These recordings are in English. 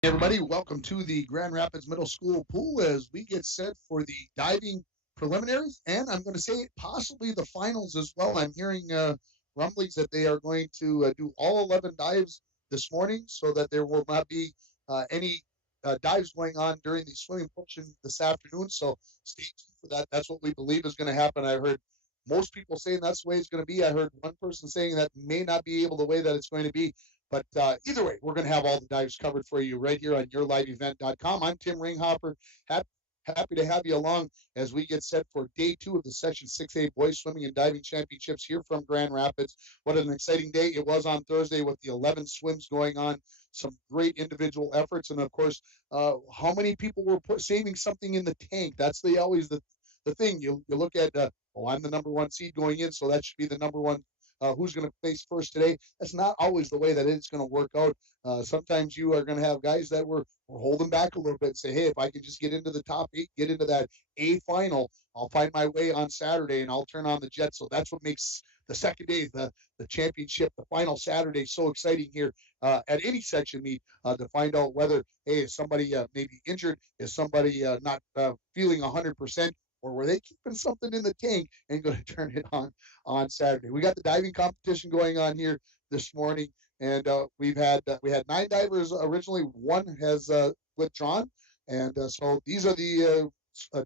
Hey everybody, welcome to the Grand Rapids Middle School pool as we get set for the diving preliminaries, and I'm going to say possibly the finals as well. I'm hearing rumblings that they are going to do all 11 dives this morning so that there will not be any dives going on during the swimming portion this afternoon. So stay tuned for that. That's what we believe is going to happen. I heard most people saying that's the way it's going to be. I heard one person saying that may not be able the way that it's going to be. But either way, we're going to have all the dives covered for you right here on yourliveevent.com. I'm Tim Ringhopper. Happy to have you along as we get set for day 2 of the Section 6A Boys Swimming and Diving Championships here from Grand Rapids. What an exciting day it was on Thursday with the 11 swims going on. Some great individual efforts. And, of course, how many people were saving something in the tank? That's always the thing. You look at, I'm the number 1 seed going in, so that should be the number 1 who's going to face first today. That's not always the way that it's going to work out. Sometimes you are going to have guys that were holding back a little bit and say, hey, if I can just get into the top 8, get into that A final, I'll find my way on Saturday and I'll turn on the jet. So that's what makes the second day, the championship, the final Saturday, so exciting here at any section meet to find out whether, hey, is somebody maybe injured? Is somebody not feeling 100%? Or were they keeping something in the tank and going to turn it on Saturday? We got the diving competition going on here this morning, and we had 9 divers originally. One has withdrawn, and so these are the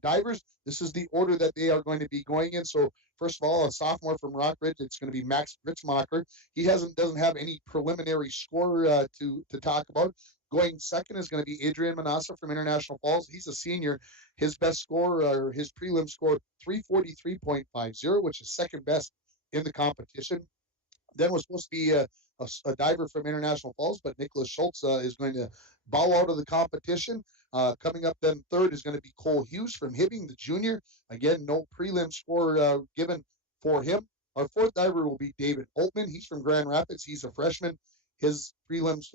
divers. This is the order that they are going to be going in. So first of all, a sophomore from Rockridge, it's going to be Max Ritzmacher. He doesn't have any preliminary score to talk about. Going second is going to be Adrian Manasser from International Falls. He's a senior. His best score, or his prelim score, 343.50, which is second best in the competition. Then was supposed to be a diver from International Falls, but Nicholas Schultz is going to bow out of the competition. Coming up then third is going to be Cole Hughes from Hibbing, the junior. Again, no prelim score given for him. Our fourth diver will be David Oltman. He's from Grand Rapids. He's a freshman. His prelims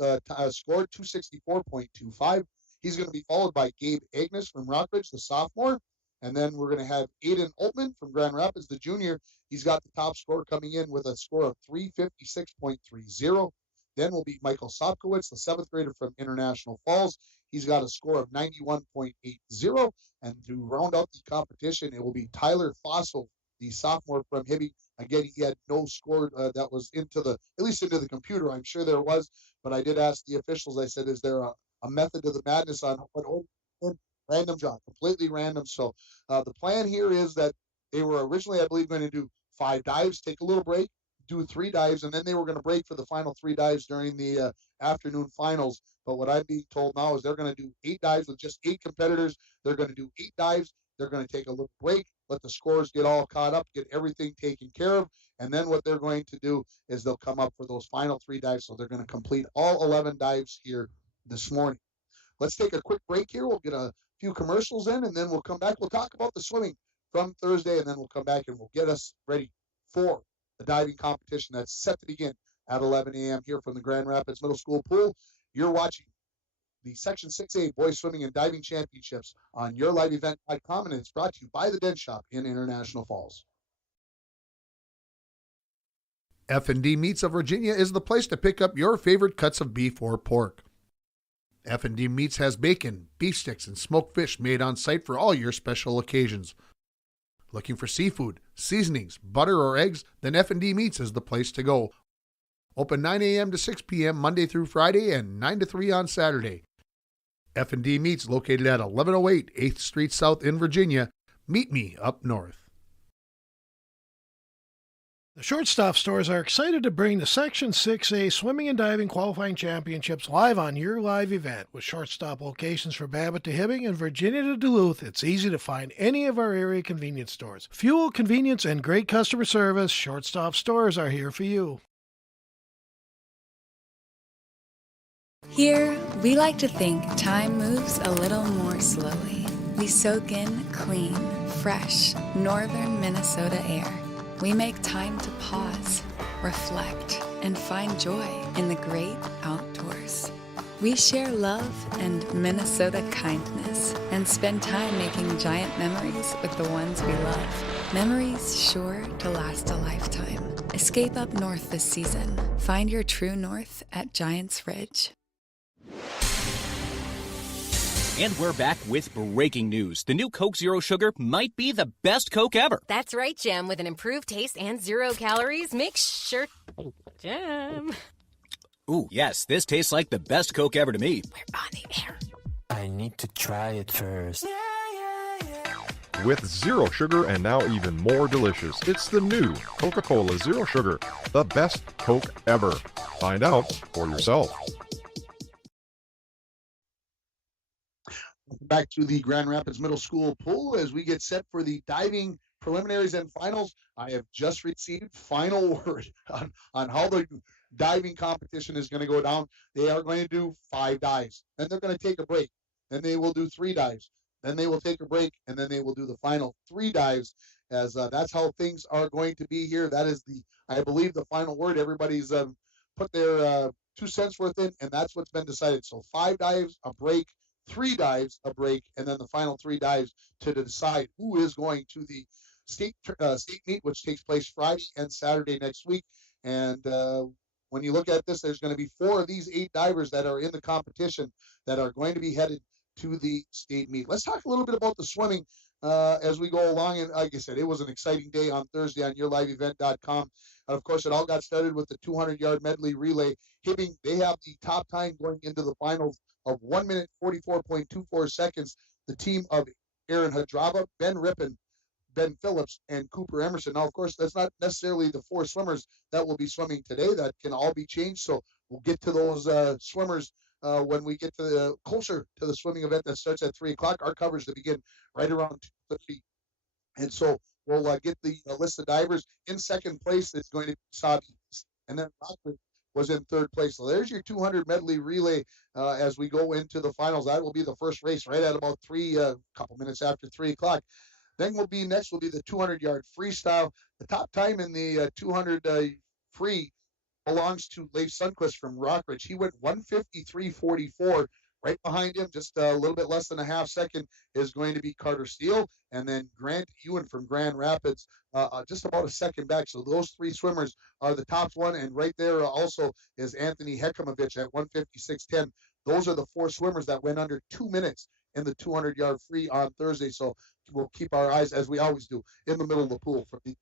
scored 264.25. He's going to be followed by Gabe Agnes from Rockridge, the sophomore. And then we're going to have Aiden Oltman from Grand Rapids, the junior. He's got the top score coming in with a score of 356.30. Then will be Michael Sobkowitz, the 7th grader from International Falls. He's got a score of 91.80. And to round out the competition, it will be Tyler Fossil, the sophomore from Hibbing. Again, he had no score that was at least into the computer. I'm sure there was, but I did ask the officials. I said, is there a method to the madness on what order? Random job, completely random. So the plan here is that they were originally, I believe, going to do 5 dives, take a little break, do 3 dives, and then they were going to break for the final 3 dives during the afternoon finals. But what I'm being told now is they're going to do 8 dives with just 8 competitors. They're going to do 8 dives. They're going to take a little break, let the scores get all caught up, get everything taken care of, and then what they're going to do is they'll come up for those final 3 dives. So they're going to complete all 11 dives here this morning. Let's take a quick break here. We'll get a few commercials in, and then we'll come back. We'll talk about the swimming from Thursday, and then we'll come back and we'll get us ready for the diving competition that's set to begin at 11 a.m. here from the Grand Rapids Middle School pool. You're watching the Section 6A Boys Swimming and Diving Championships on yourliveevent.com, and it's brought to you by the Den Shop in International Falls. F&D Meats of Virginia is the place to pick up your favorite cuts of beef or pork. F&D Meats has bacon, beef sticks, and smoked fish made on site for all your special occasions. Looking for seafood, seasonings, butter, or eggs? Then F&D Meats is the place to go. Open 9 a.m. to 6 p.m. Monday through Friday and 9 to 3 on Saturday. F&D Meats located at 1108 8th Street South in Virginia. Meet me up north. The Shortstop Stores are excited to bring the Section 6A Swimming and Diving Qualifying Championships live on your live event. With Shortstop locations from Babbitt to Hibbing and Virginia to Duluth, it's easy to find any of our area convenience stores. Fuel, convenience, and great customer service, Shortstop Stores are here for you. Here, we like to think time moves a little more slowly. We soak in clean, fresh, northern Minnesota air. We make time to pause, reflect, and find joy in the great outdoors. We share love and Minnesota kindness and spend time making giant memories with the ones we love. Memories sure to last a lifetime. Escape up north this season. Find your true north at Giants Ridge. And we're back with breaking news. The new Coke Zero Sugar might be the best Coke ever. That's right, Jam. With an improved taste and 0 calories, make sure... Jam. Ooh, yes, this tastes like the best Coke ever to me. We're on the air. I need to try it first. With zero sugar and now even more delicious, it's the new Coca-Cola Zero Sugar, the best Coke ever. Find out for yourself. Back to the Grand Rapids Middle School pool as we get set for the diving preliminaries and finals. I have just received final word on how the diving competition is going to go down. They are going to do 5 dives, then they're going to take a break. Then they will do 3 dives. Then they will take a break, and then they will do the final 3 dives. As that's how things are going to be here. That is I believe, the final word. Everybody's put their 2 cents worth in, and that's what's been decided. So 5 dives, a break, 3 dives, a break, and then the final 3 dives to decide who is going to the state meet, which takes place Friday and Saturday next week. And when you look at this, there's going to be 4 of these 8 divers that are in the competition that are going to be headed to the state meet. Let's talk a little bit about the swimming as we go along. And like I said, it was an exciting day on Thursday on yourliveevent.com. And of course, it all got started with the 200-yard medley relay. Hibbing, they have the top time going into the finals of 1 minute 44.24 seconds. The team of Aaron Hadrava, Ben Rippon, Ben Phillips, and Cooper Emerson. Now, of course, that's not necessarily the 4 swimmers that will be swimming today. That can all be changed. So we'll get to those swimmers when we get to closer to the swimming event that starts at 3 o'clock. Our coverage to begin right around 2:30. And so we'll get the list of divers. In second place is going to be Sobkowitz, and then Rockford was in third place. So there's your 200 medley relay as we go into the finals. That will be the first race right at about couple minutes after 3 o'clock. Then next will be the 200-yard freestyle. The top time in the 200 free belongs to Leif Sundquist from Rockridge. He went 153.44. Right behind him, just a little bit less than a half second, is going to be Carter Steele, and then Grant Ewan from Grand Rapids, just about a second back. So those 3 swimmers are the top one, and right there also is Anthony Hekimovich at 156.10. Those are the 4 swimmers that went under 2 minutes in the 200-yard free on Thursday. So we'll keep our eyes, as we always do, in the middle of the pool. For the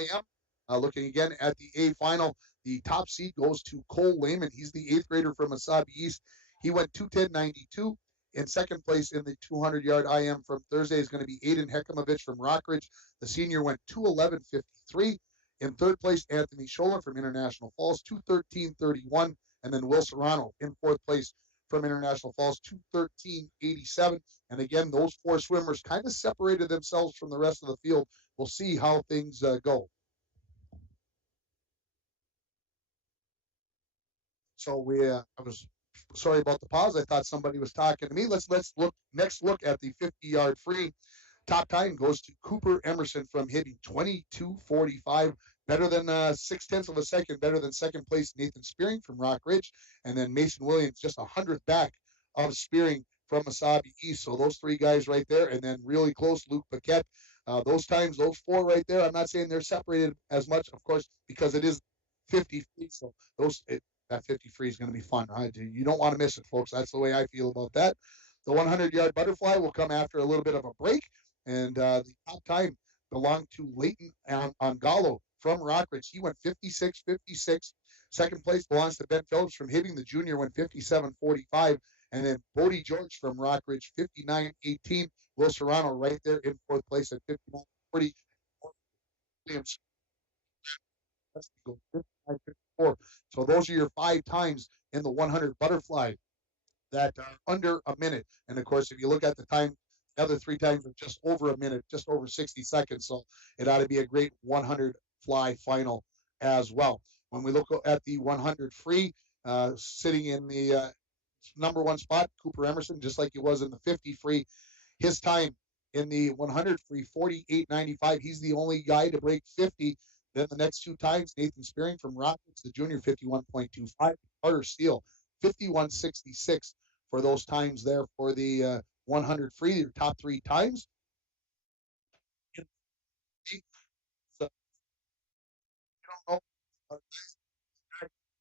IM, looking again at the A final, the top seed goes to Cole Lehman. He's the 8th grader from Mesabi East. He went 2:10.92. In second place in the 200-yard IM from Thursday is going to be Aiden Hekimovich from Rockridge. The senior went 2:11.53. In third place, Anthony Scholler from International Falls, 2:13.31. And then Will Serrano in fourth place from International Falls, 2:13.87. And again, those 4 swimmers kind of separated themselves from the rest of the field. We'll see how things go. So I was sorry about the pause. I thought somebody was talking to me. Let's look at the 50-yard free. Top time goes to Cooper Emerson from Hibbing, 22.45, better than 0.6 of a second, better than second place Nathan Spearing from Rock Ridge, and then Mason Williams just 100th back of Spearing from Mesabi East. So those 3 guys right there, and then really close Luke Paquette. Those 4 right there, I'm not saying they're separated as much, of course, because it is 50 free. So that 50 free is going to be fun. Right? You don't want to miss it, folks. That's the way I feel about that. The 100-yard butterfly will come after a little bit of a break, and the top time belonged to Leighton Angalo from Rockridge. He went 56.56. Second place belongs to Ben Phillips from Hibbing. The junior went 57.45, and then Bodie George from Rockridge, 59.18. Will Serrano right there in fourth place at 59.40. Williams. So those are your 5 times in the 100 butterfly that are under a minute. And of course, if you look at the time, the other 3 times are just over a minute, just over 60 seconds. So it ought to be a great 100 fly final as well. When we look at the 100 free, sitting in the number 1 spot, Cooper Emerson, just like he was in the 50 free. His time in the 100 free, 48.95. He's the only guy to break 50. Then the next 2 times, Nathan Spearing from Rockets, the junior, 51.25. Carter Steele, 51.66 for those times there for the 100 free, your top 3 times. So, you don't know,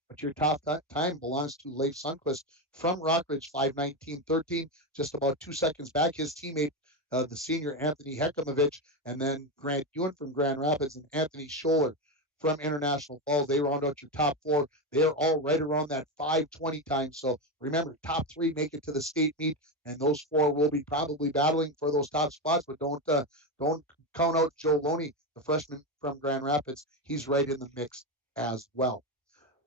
but But your top time belongs to Leif Sundquist from Rockridge, 5:19.13, just about 2 seconds back. His teammate, the senior Anthony Hekimovich, and then Grant Ewan from Grand Rapids and Anthony Scholler from International Falls. They round out your top four. They are all right around that 5:20 time. So remember, top three make it to the state meet, and those four will be probably battling for those top spots. But don't count out Joe Loney, the freshman from Grand Rapids. He's right in the mix as well.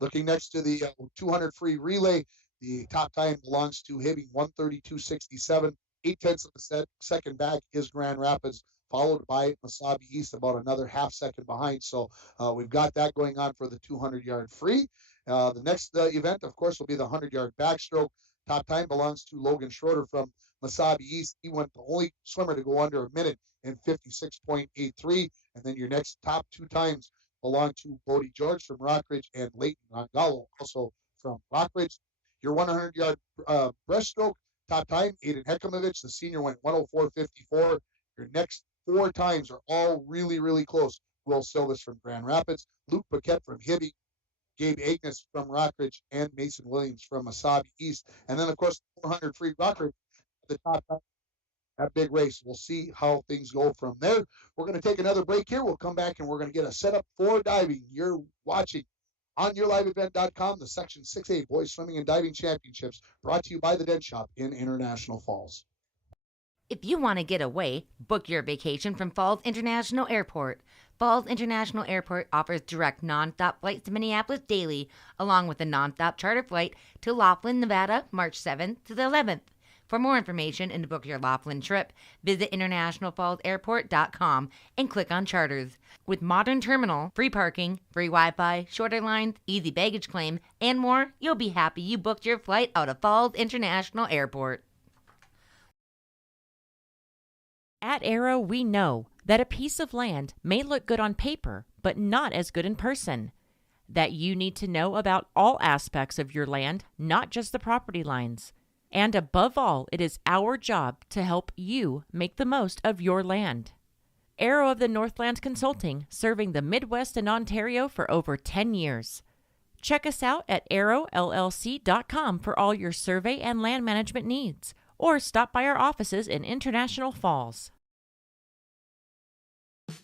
Looking next to the 200 free relay, the top time belongs to Hibbing, 1:32.67. 0.8 of a second back is Grand Rapids, followed by Mesabi East, about another half second behind. So we've got that going on for the 200-yard free. The next event, of course, will be the 100-yard backstroke. Top time belongs to Logan Schroeder from Mesabi East. He went the only swimmer to go under a minute in 56.83. And then your next top two times belong to Bodie George from Rockridge and Leighton Rangalo, also from Rockridge. Your 100-yard breaststroke, top time, Aiden Hekimovich, the senior, went 1:04.54. Your next four times are all really, really close. Will Silvis from Grand Rapids, Luke Paquette from Hibbing, Gabe Agnes from Rockridge, and Mason Williams from Mesabi East. And then, of course, 400 free Rockridge at the top time. That big race. We'll see how things go from there. We're going to take another break here. We'll come back and we're going to get a setup for diving. You're watching on yourliveevent.com, the Section 6A Boys Swimming and Diving Championships, brought to you by the Den Shop in International Falls. If you want to get away, book your vacation from Falls International Airport. Falls International Airport offers direct non-stop flights to Minneapolis daily, along with a non-stop charter flight to Laughlin, Nevada, March 7th to the 11th. For more information and to book your Laughlin trip, visit internationalfallsairport.com and click on charters. With modern terminal, free parking, free Wi-Fi, shorter lines, easy baggage claim, and more, you'll be happy you booked your flight out of Falls International Airport. At Arrow, we know that a piece of land may look good on paper, but not as good in person. That you need to know about all aspects of your land, not just the property lines. And above all, it is our job to help you make the most of your land. Arrow of the Northlands Consulting, serving the Midwest and Ontario for over 10 years. Check us out at arrowllc.com for all your survey and land management needs, or stop by our offices in International Falls.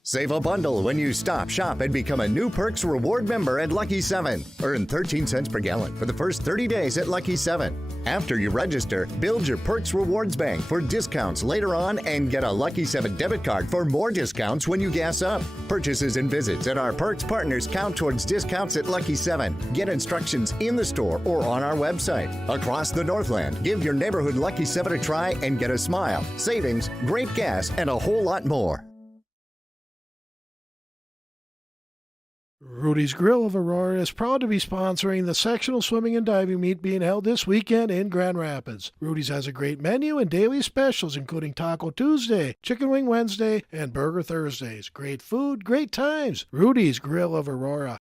Save a bundle when you stop, shop, and become a new Perks Reward member at Lucky 7. Earn 13 cents per gallon for the first 30 days at Lucky 7. After you register, build your Perks Rewards bank for discounts later on and get a Lucky 7 debit card for more discounts when you gas up. Purchases and visits at our Perks partners count towards discounts at Lucky 7. Get instructions in the store or on our website. Across the Northland, give your neighborhood Lucky 7 a try and get a smile, savings, great gas, and a whole lot more. Rudy's Grill of Aurora is proud to be sponsoring the sectional swimming and diving meet being held this weekend in Grand Rapids. Rudy's has a great menu and daily specials, including Taco Tuesday, Chicken Wing Wednesday, and Burger Thursdays. Great food, great times. Rudy's Grill of Aurora.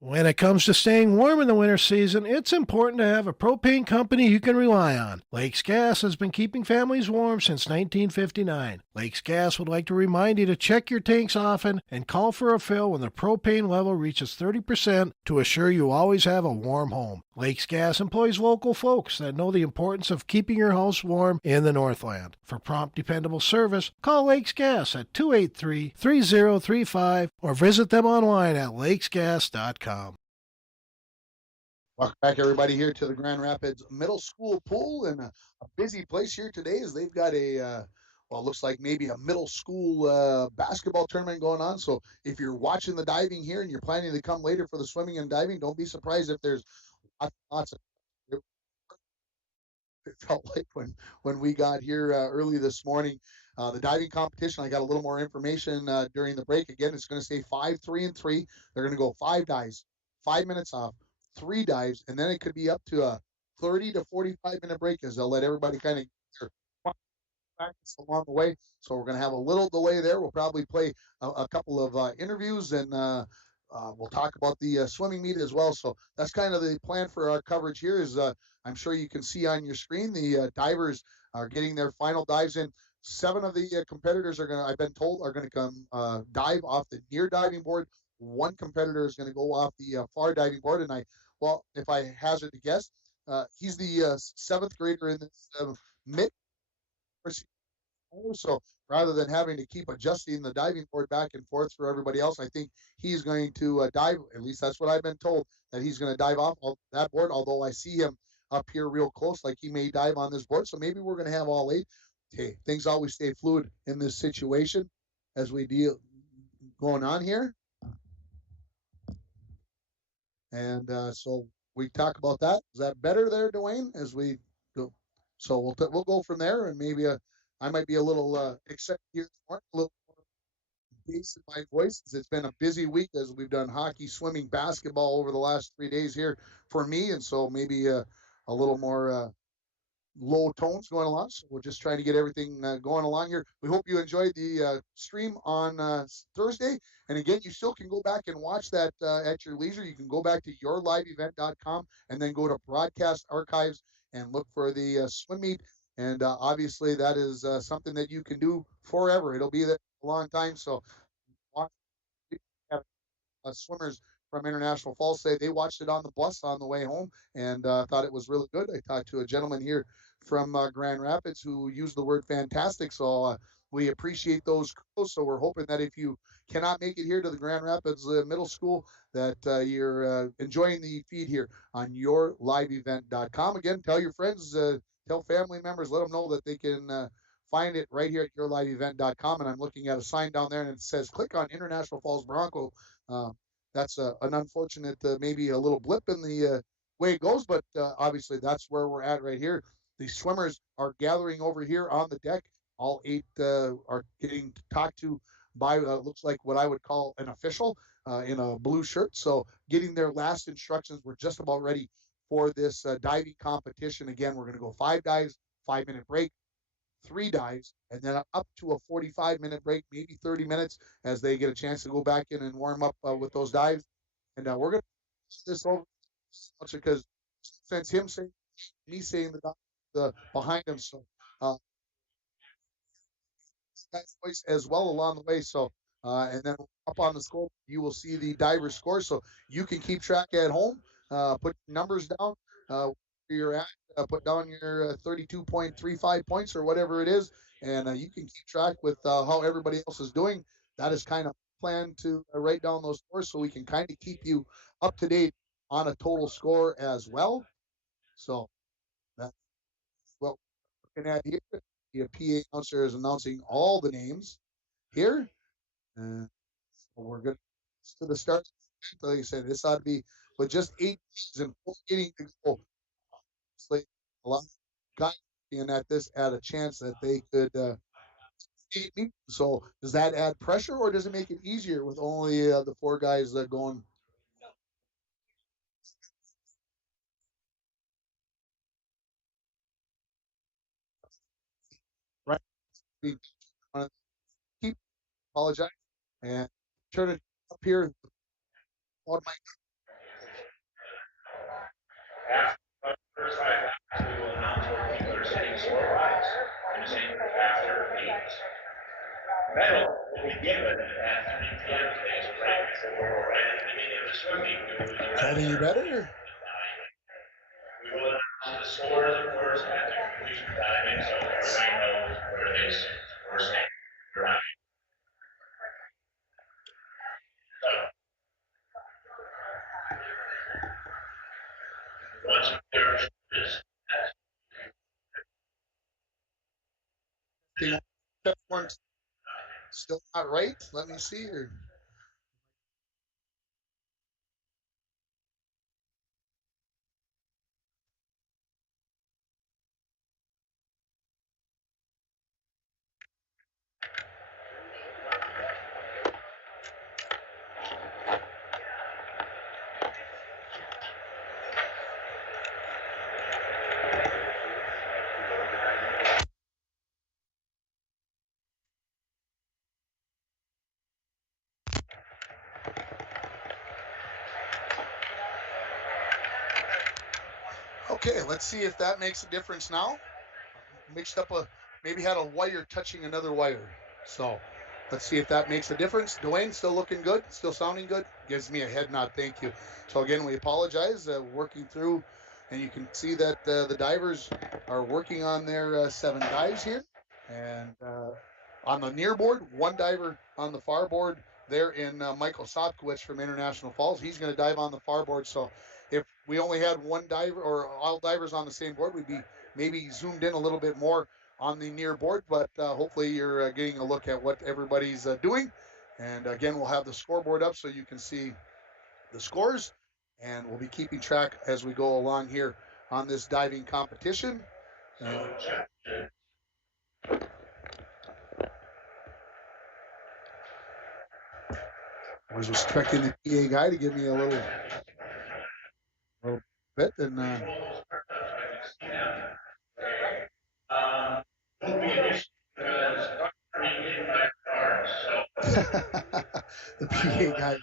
When it comes to staying warm in the winter season, it's important to have a propane company you can rely on. Lakes Gas has been keeping families warm since 1959. Lakes Gas would like to remind you to check your tanks often and call for a fill when the propane level reaches 30% to assure you always have a warm home. Lakes Gas employs local folks that know the importance of keeping your house warm in the Northland. For prompt, dependable service, call Lakes Gas at 283-3035 or visit them online at lakesgas.com. Welcome back, everybody, here to the Grand Rapids Middle School pool, and a busy place here today as they've got a, well, it looks like maybe a middle school basketball tournament going on. So if you're watching the diving here and you're planning to come later for the swimming and diving, don't be surprised if there's lots of. It felt like when we got here early this morning, the diving competition, I got a little more information during the break. Again, it's going to stay 5, 3, and 3. They're going to go 5 dives, 5 minutes off, 3 dives, and then it could be up to a 30 to 45-minute break as they'll let everybody kind of get their practice along the way. So we're going to have a little delay there. We'll probably play a couple of interviews, and we'll talk about the swimming meet as well. So that's kind of the plan for our coverage here. Is I'm sure you can see on your screen the divers are getting their final dives in. 7 of the competitors are going to, I've been told, are going to come dive off the near diving board. 1 competitor is going to go off the far diving board, and I well, if I hazard to guess, he's the seventh grader in this mid. So rather than having to keep adjusting the diving board back and forth for everybody else, I think he's going to dive. At least that's what I've been told, that he's going to dive off that board. Although I see him up here real close, like he may dive on this board. So maybe we're going to have all 8. Hey, things always stay fluid in this situation as we deal going on here. And so we talk about that. Is that better there, Dwayne? As we go, so we'll go from there, and maybe I might be a little excited here, a little bass in my voice. It's been a busy week as we've done hockey, swimming, basketball over the last 3 days here for me, and so maybe a little more low tones going along. So we're just trying to get everything going along here. We hope you enjoyed the stream on Thursday. And again, you still can go back and watch that at your leisure. You can go back to yourliveevent.com and then go to broadcast archives and look for the swim meet. And obviously, that is something that you can do forever. It'll be there a long time. So watch swimmers from International Falls say they watched it on the bus on the way home and thought it was really good. I talked to a gentleman here from Grand Rapids who used the word fantastic. So we appreciate those calls. So we're hoping that if you cannot make it here to the Grand Rapids Middle School, that you're enjoying the feed here on yourliveevent.com. Again, tell your friends, tell family members, let them know that they can find it right here at yourliveevent.com. And I'm looking at a sign down there and it says, click on International Falls Bronco. That's an unfortunate, maybe a little blip in the way it goes, but obviously that's where we're at right here. The swimmers are gathering over here on the deck. All 8 are getting talked to by looks like what I would call an official in a blue shirt. So getting their last instructions. We're just about ready for this diving competition. Again, we're going to go 5 dives, 5-minute break, 3 dives, and then up to a 45-minute break, maybe 30 minutes, as they get a chance to go back in and warm up with those dives. And we're going to this over because since him saying, me saying the behind him, so that voice as well along the way. So and then up on the score, you will see the diver score, so you can keep track at home. Put numbers down where you're at. Put down your 32.35 points or whatever it is, and you can keep track with how everybody else is doing. That is kind of planned to write down those scores so we can kind of keep you up to date on a total score as well. So that's what we're looking at here. The PA announcer is announcing all the names here. So we're good to the start. Like I said, this ought to be, but just 8 days and 4 getting to go. A lot of guys being at this at a chance that they could meet. So does that add pressure or does it make it easier with only the 4 guys going? Right. We want to keep apologize and turn it up here on my. First, we will announce what people are sitting score-wise and same after meetings. Medal will be given at 3 p.m. today's break. So we're right at the beginning of the swimming. Tony, you better? We will announce the scores, of course, at the completion of diving, so everybody knows where they sit. We're saying right. Once there is that one's still not right. Let me see here. Okay, let's see if that makes a difference now. Mixed up maybe had a wire touching another wire. So Let's see if that makes a difference. Dwayne, still looking good, still sounding good. Gives me a head nod, thank you. So again, we apologize, working through, and you can see that the divers are working on their 7 dives here. And on the near board, 1 diver on the far board there in Michael Sobkowitz from International Falls. He's going to dive on the far board. So if we only had 1 diver or all divers on the same board, we'd be maybe zoomed in a little bit more on the near board, but hopefully you're getting a look at what everybody's doing. And again, we'll have the scoreboard up so you can see the scores, and we'll be keeping track as we go along here on this diving competition. I was just expecting the PA guy to give me a little bit, and the PA guy.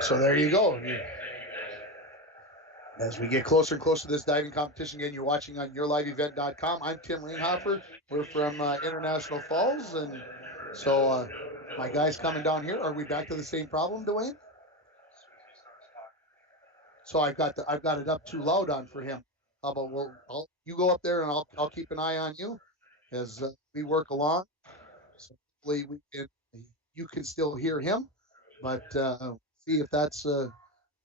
So there you go. As we get closer and closer to this diving competition, again, you're watching on yourliveevent.com. I'm Tim Rainhofer. We're from International Falls, and so my guy's coming down here. Are we back to the same problem, Dwayne? So I've got it up too loud on for him. How about you go up there and I'll keep an eye on you as we work along. So hopefully you can still hear him, but see if that's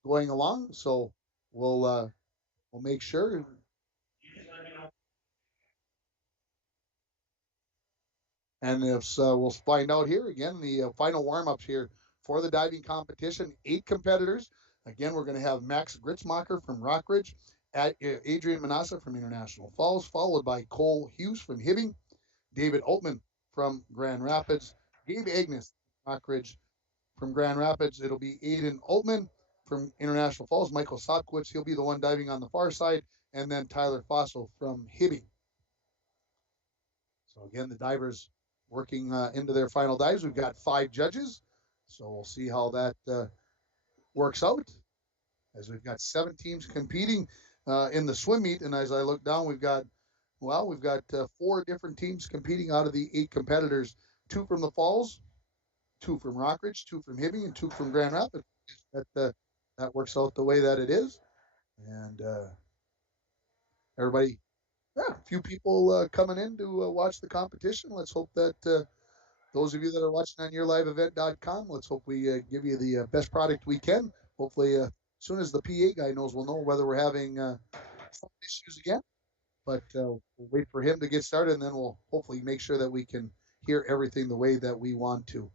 going along. So we'll make sure. And if we'll find out here again the final warm-ups here for the diving competition. 8 competitors. Again, we're going to have Max Gritzmacher from Rockridge, Adrian Manasser from International Falls, followed by Cole Hughes from Hibbing, David Altman from Grand Rapids, Gabe Agnes from Rockridge. From Grand Rapids, it'll be Aiden Altman. From International Falls, Michael Sobkowitz, he'll be the one diving on the far side, and then Tyler Fossil from Hibbing. So again, the divers working into their final dives. We've got 5 judges, so we'll see how that works out. As we've got 7 teams competing in the swim meet, and as I look down, we've got 4 different teams competing out of the 8 competitors. 2 from the Falls, 2 from Rockridge, 2 from Hibbing, and 2 from Grand Rapids. That works out the way that it is. And everybody, a few people coming in to watch the competition. Let's hope that those of you that are watching on yourliveevent.com, let's hope we give you the best product we can. Hopefully, as soon as the PA guy knows, we'll know whether we're having some issues again. But we'll wait for him to get started, and then we'll hopefully make sure that we can hear everything the way that we want to.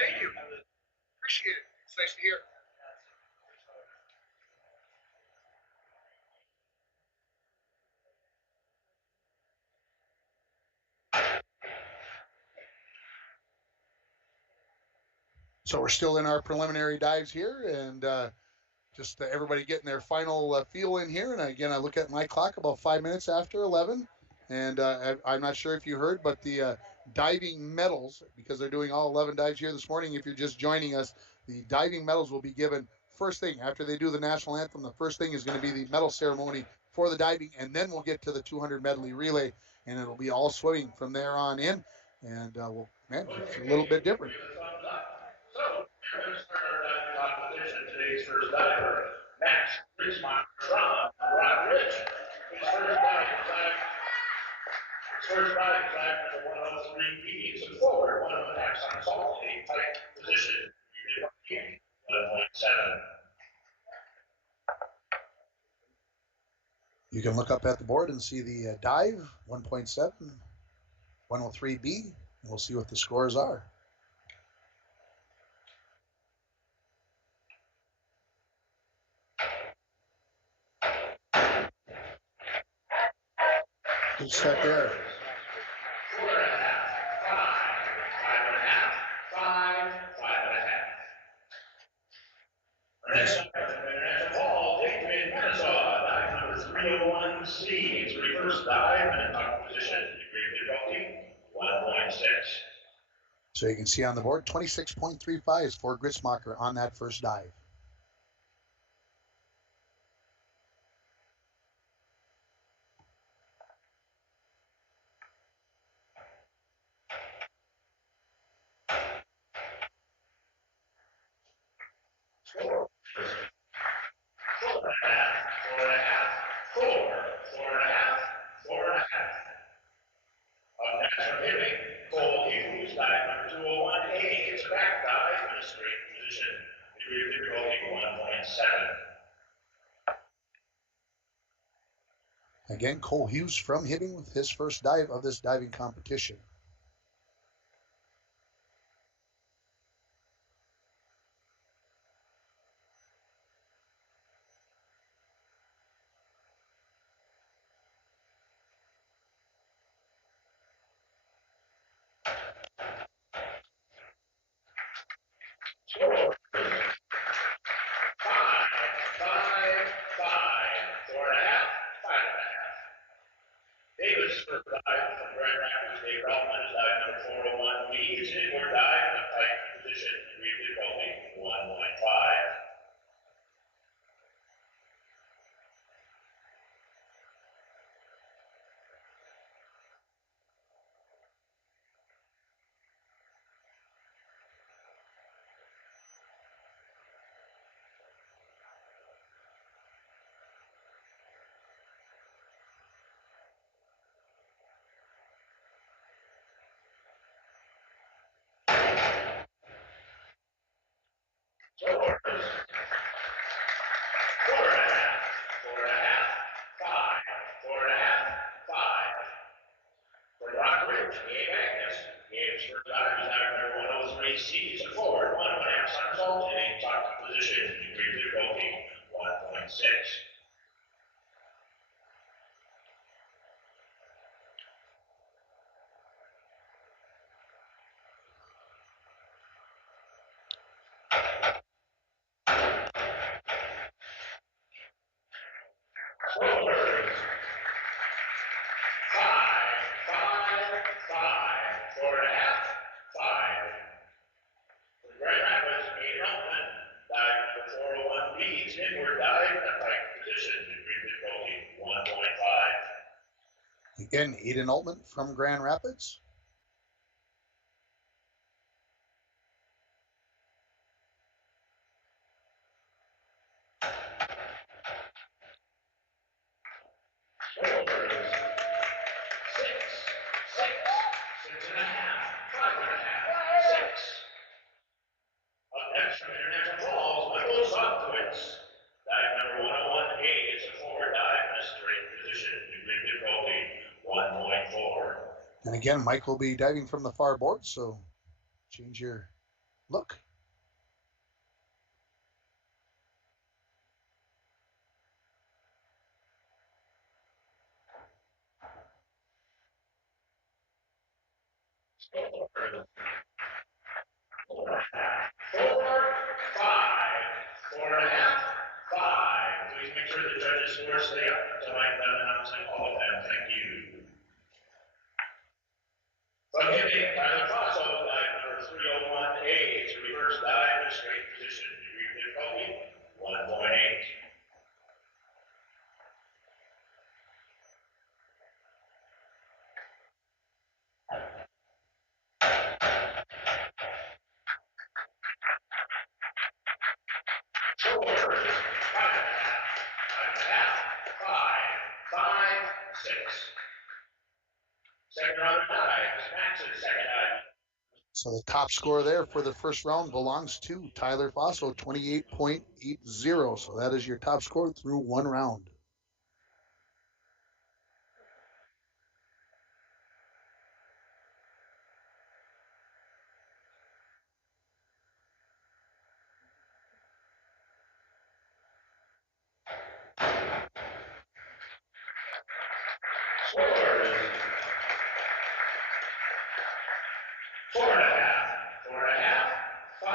Thank you. Appreciate it. It's nice to hear. So we're still in our preliminary dives here, and just everybody getting their final feel in here. And again, I look at my clock about 5 minutes after 11, and I'm not sure if you heard, but the diving medals, because they're doing all 11 dives here this morning. If you're just joining us, the diving medals will be given first thing after they do the national anthem. The first thing is going to be the medal ceremony for the diving, and then we'll get to the 200 medley relay, and it'll be all swimming from there on in. And we'll Man, it's a little bit different. So, we're going to start our diving competition. Today's first diver, Max Griezmann from Rock Ridge. His first diving dive number 103B is a forward, 1.5 somersault, a tight position. You did 1.7. You can look up at the board and see the dive, 1.7, 103B, and we'll see what the scores are. Good set there. 4.5, 5, 5.5, 5, 5.5. Next up, International Ball, Adrian Manasser, dive number 301C. It's a reverse dive and a tuck position. Degree difficulty, 1.6. So you can see on the board, 26.35 is for Grissmacher on that first dive. Up next from hitting, Hughes, dive number 201A. It's a back dive in a straight position. Degree of difficulty 1.7. Again, Cole Hughes from hitting with his first dive of this diving competition. Score. 5, 5, 5, 4.5, 5.5. Davis first dive from Grand Rapids. Dave Rothman is dive number 401B. It's an inward dive in a tight position. Degree of difficulty 1.5. Scores. 4.5, 4.5, 5. For Rock Ridge, Gabe Agnes. Gabe's first dive is dive number 103C. It's a forward, 1.5 somersault in a tuck position. Degree of difficulty 1.6. Scores. 5, 5, 5, 4.5, 5. From Grand Rapids, Adrian Manasser, dive number 401B. It's an inward dive in a tight position. Degree of difficulty 1.5. Again, Eden Altman from Grand Rapids. Scores. 6, 6.5, 5.5, 6. Up next from International Falls, Michael Sobkowitz. Dive number 101A. It's a forward dive in a straight position. Degree of difficulty 1.4. And again, Mike will be diving from the far board, so change your look. Scores. 4, 5, 4.5, 5. Please make sure the judges' scores stay up until I'm done announcing all of them. Thank you. From hitting, Tyler Faso, dive number 301A. It's a reverse Second round of dives, Max's second dive. So the top score there for the first round belongs to Tyler Fosso, 28.80. So that is your top score through one round. Scores. 4.5, 4.5, 5,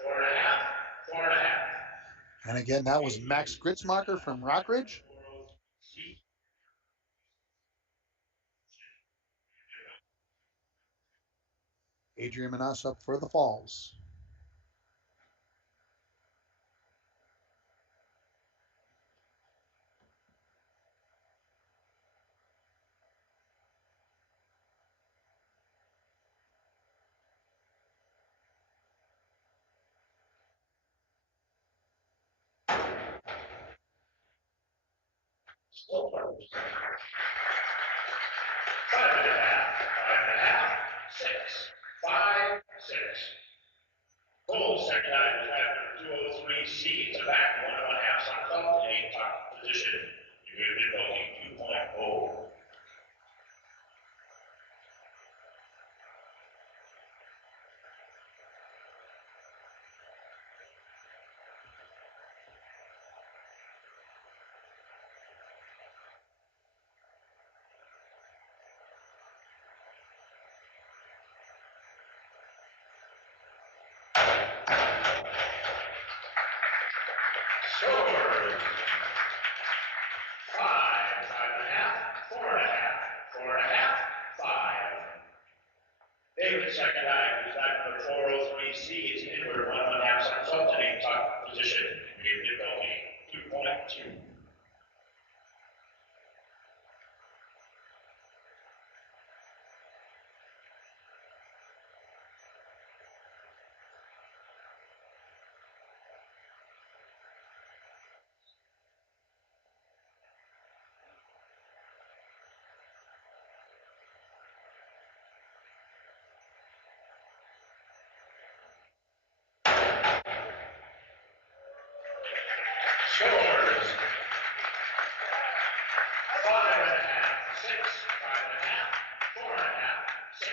4.5, 4.5. And again, that was Max Gritzmacher from Rockridge. Adrian Manasser up for the Falls. Scores. 5.5, 5.5, 6, 5, 6. Gold second dive is after 203C. It's a back 1.5 suns up in a top position. You give it only 2.0. Scores. 5, 5.5, 4.5, 4.5, 5. David second dive is dive number 403C. It's inward 1.5 suns up in a top position. You give it only 2.2. Scores. 5.5, 6, 5.5, 4.5, 6.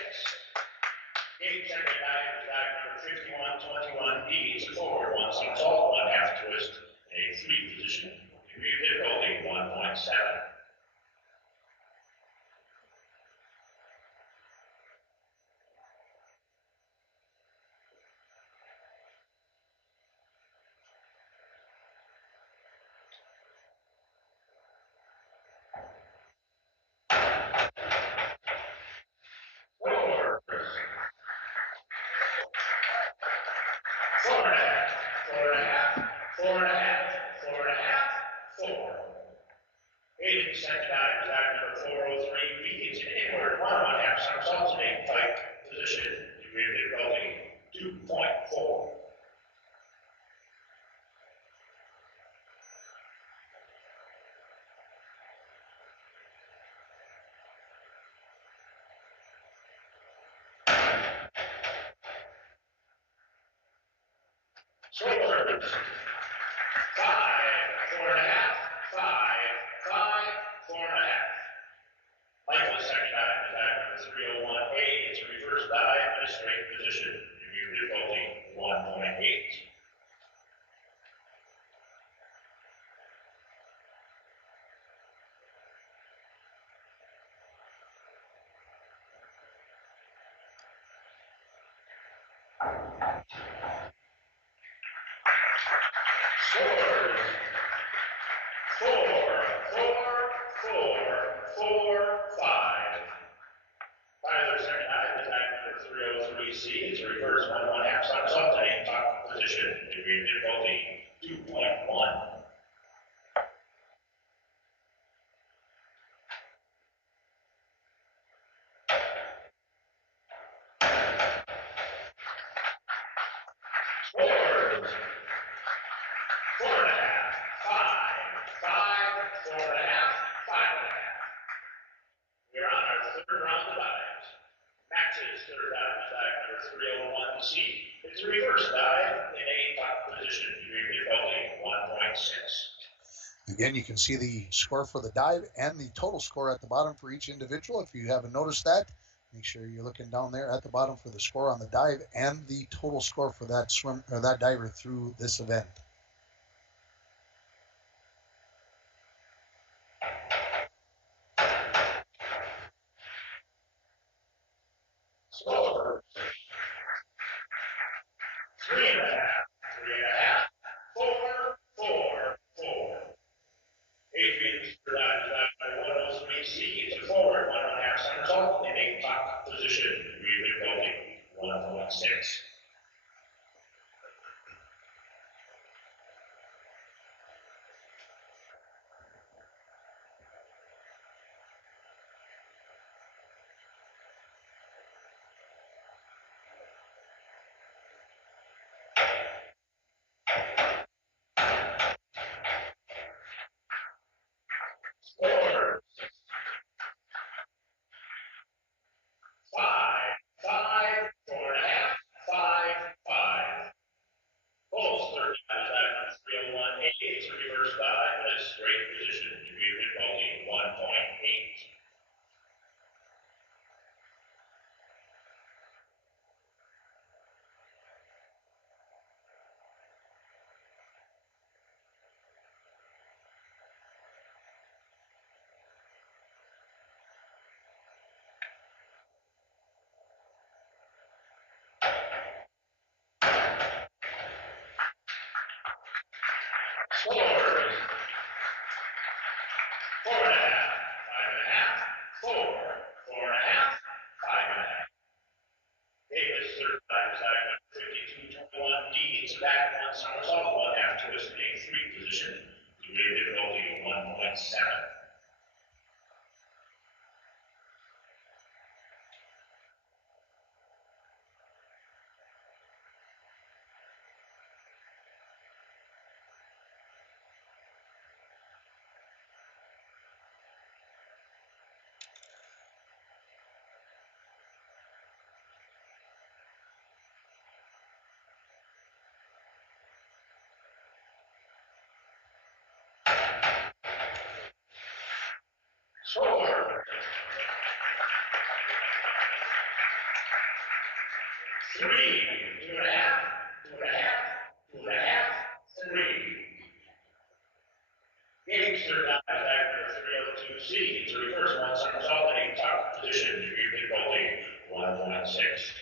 Dave second dive is dive number 5121B. It's a forward 1 somersault, 1/2 twist, a 3 position. Degree of difficulty 1.7. Scores. 4.5, 4.5, 4.5, 4.5, 4. Aiden second dive is dive number 403B. It's an inward 1.5 somersault in a tight position. Degree of difficulty 2.4. Scores. 5, 4.5, 5, 5, 4.5. Michael's second dive is dive number 301A. It's a reverse dive in a straight position. Degree of difficulty 1.8. Scores. 4, 4, 4, 4, 5. Tyler second dive is dive number 303C. It's a reverse 1.5 somersault in a top position. Degree of difficulty 2.1. Scores. 4.5, 5, 5, 4.5, 5.5. We're on our third round His third dive is dive number 301C. It's a reverse dive in a top position. You're building 1.6. Again, you can see the score for the dive and the total score at the bottom for each individual. If you haven't noticed that, make sure you're looking down there at the bottom for the score on the dive and the total score for that swim or that diver through this event. Score. 3.5, 4. Adrian's third dive is dive number 103C. It's a forward 1.5 somersault in a top position. You're building 1.6. Score. 5, 4.5, 5. Bulls third dive is dive number 301A. It's a reverse dive in a straight position. You're building 1.8. Score. 4.5, 5.5, 4. 4.5, 5.5. Davis third dive is dive number 5221D. It's a back one somersault, 1.5 twist in a 3 position. You're building 1.7. Score. 3, 2.5, 2.5, 3. Games third dive is dive number 302C. It's a reverse one somersault in a top position. You're building 1.6.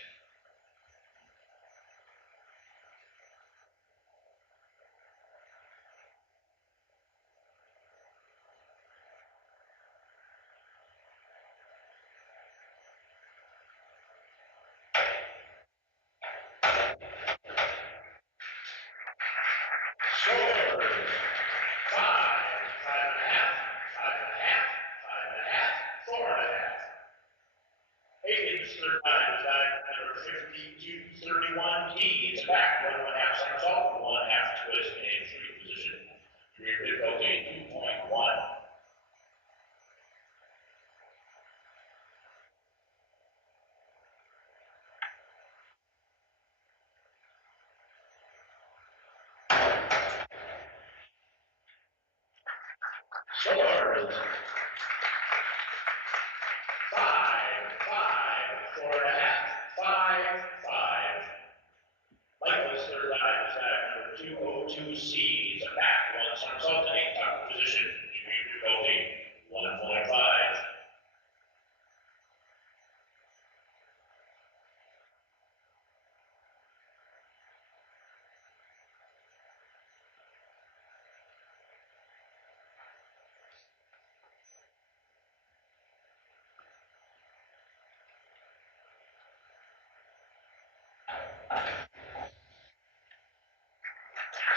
Score. 5, 5.5, 5.5, 4.5. Higgins third dive is dive number 5231D. It's a back 1.5 somersault, 1.5 twist in a 3 position. You're building 2.1. Score. 5, 4.5, 5. Michael's third dive is dive number 202C. It's a back one somersault in a top position. You're building 1.5.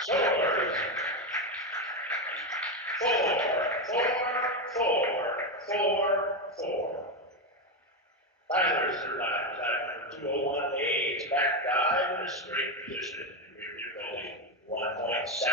Score. 4. Tyler's third dive is dive number 201A. It's a back dive in a straight position. You're building 1.7.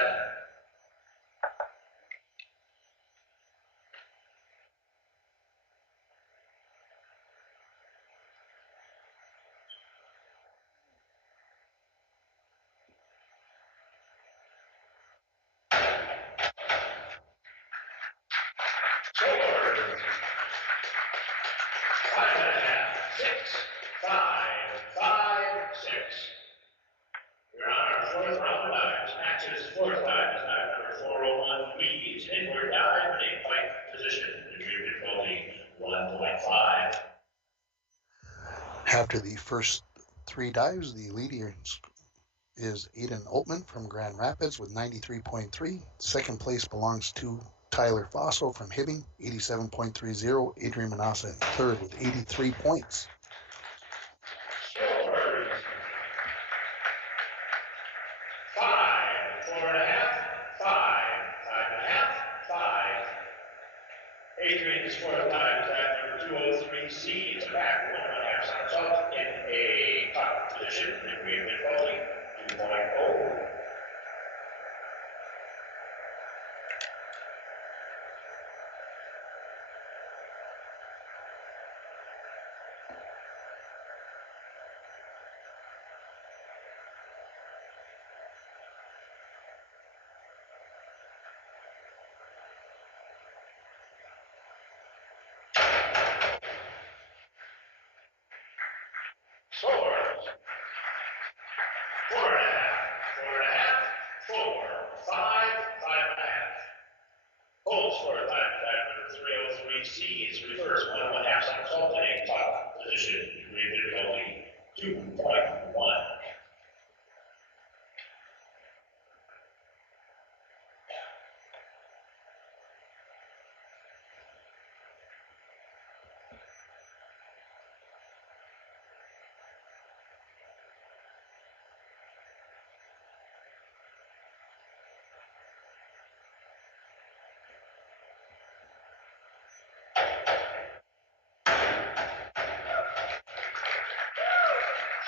After the first 3 dives, the leader is Aiden Altman from Grand Rapids with 93.3. Second place belongs to Tyler Fosso from Hibbing, 87.30. Adrian Manasser in third with 83 points. Scores. 5, 4.5, 5, 5.5, 5. Adrian's fourth dive is at number 203C. It's a back 1.5 somersault in a top position. Degree of difficulty 2.0. Scores. 4.5, 4.5, 4, 5, 5.5. Holds for a time attack number 303C. It's reverse 1.5 somersault in a top position. Degree of difficulty 2.1.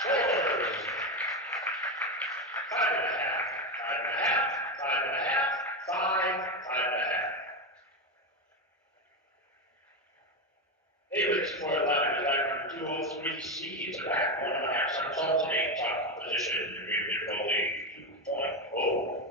Scores. 5.5, 5.5, 5.5, 5, 5.5. David's fourth dive is dive number 203C. It's a back 1.5 somersault in a top position. Degree of difficulty 2.0.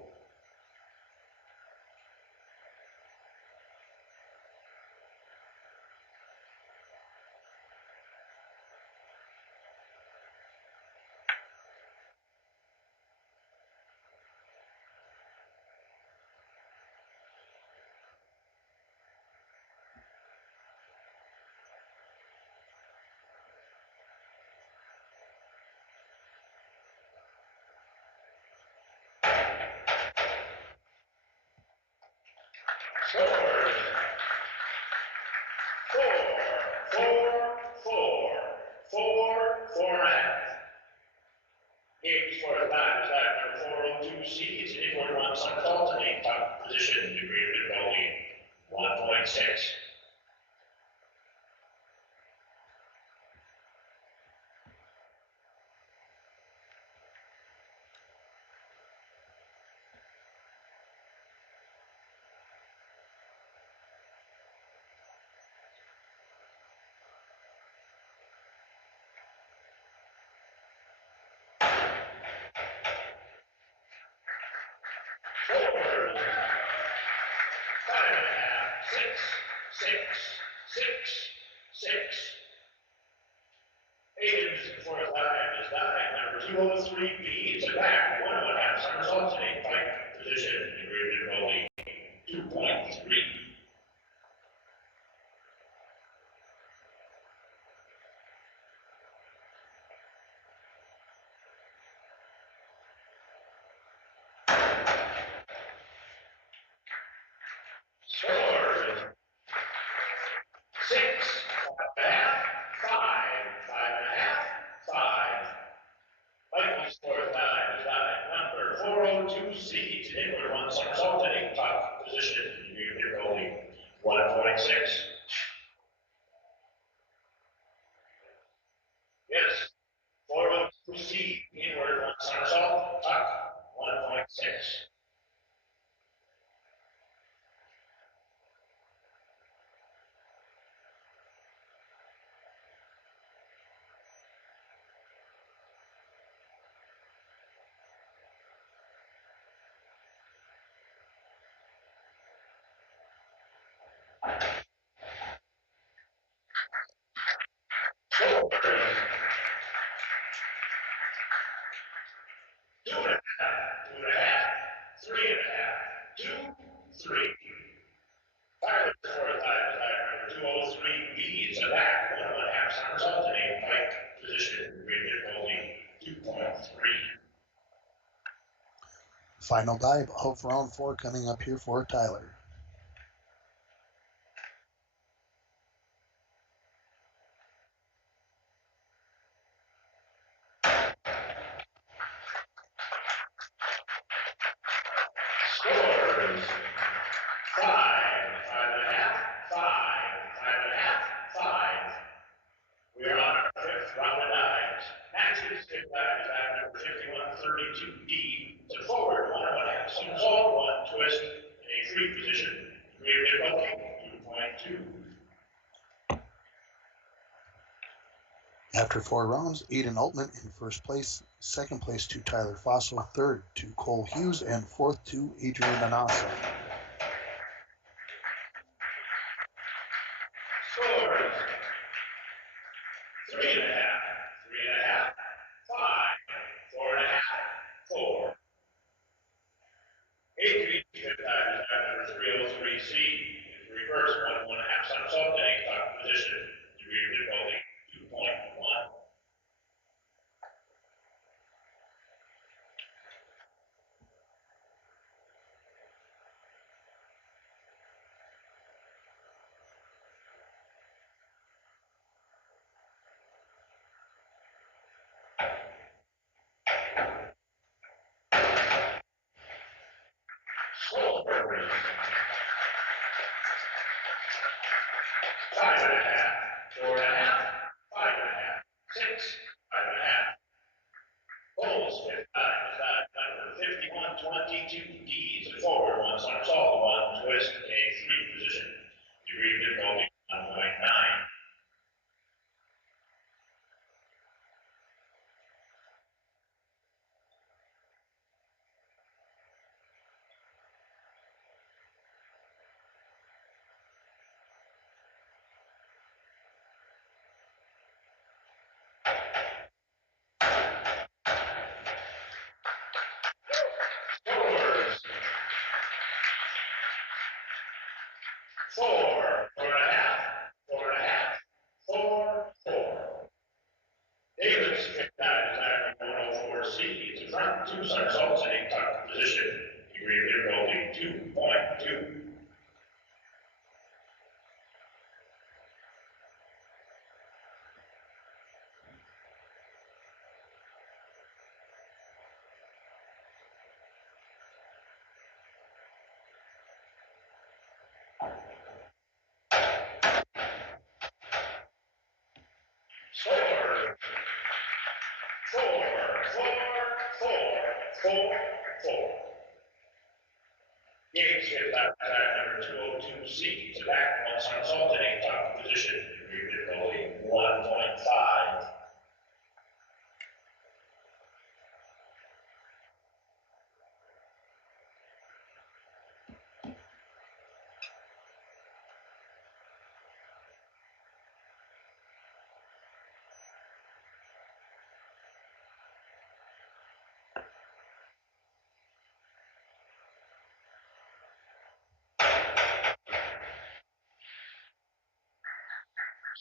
Scores. 4, 4, 4, 4, 4.5. Game's fourth dive is dive number 402C. It's an inward 1 somersault in a top position. Degree of difficulty 1.6. Scores. 5.5, 6, 6, 6, 6. Aiden's fourth dive is dive number 203B. It's a back 1.5 somersault in a pike position. Degree of difficulty 2.3. Scores. 6, 5.5, 5, 5.5, 5. Michael's fourth dive is dive number 402C. It's an inward 1 somersault in a top position. Degree of difficulty 1.6. Yes. 402C, inward 1 somersault, top 1.6. Scores. 2.5, 3.5, 2, 3. Tyler's fourth dive is dive number 203B. It's a back 1.5 somersault in a pike position. Final dive of round 4 coming up here for Tyler. Scores 5, 5.5, 5, 5.5, 5. We are on our 5th round of dives. Matches 5 dive number 5132D. To forward, 1.5 somersault, 1 twist, in a free position. Degree of difficulty, 2.2. After 4 rounds, Aiden Altman in first place, second place to Tyler Fossil, third to Cole Hughes, and fourth to Adrian Manasser. Scores 3.5, 3.5, 5, 4.5, 4. Adrian fifth dive number 303C. Reverse 1.5 somersault in a top position. Degree of difficulty 2.1. Scores 5.5, 4.5, 5.5, 6, 5.5. Cole's fifth dive number 5122D. To forward, 1 somersault, 1 twist, in a free position. Degree of difficulty 1.9. Scores 4, 4.5, 4.5, 4, 4. David's fifth dive number 104C. To front, 2 somersaults in a tucked position. Degree of difficulty 2.2. Score 4, 4, 4, 4, 4. Games fifth dive number 202C. To back, 1 somersault in a top position. Degree of difficulty 1.5.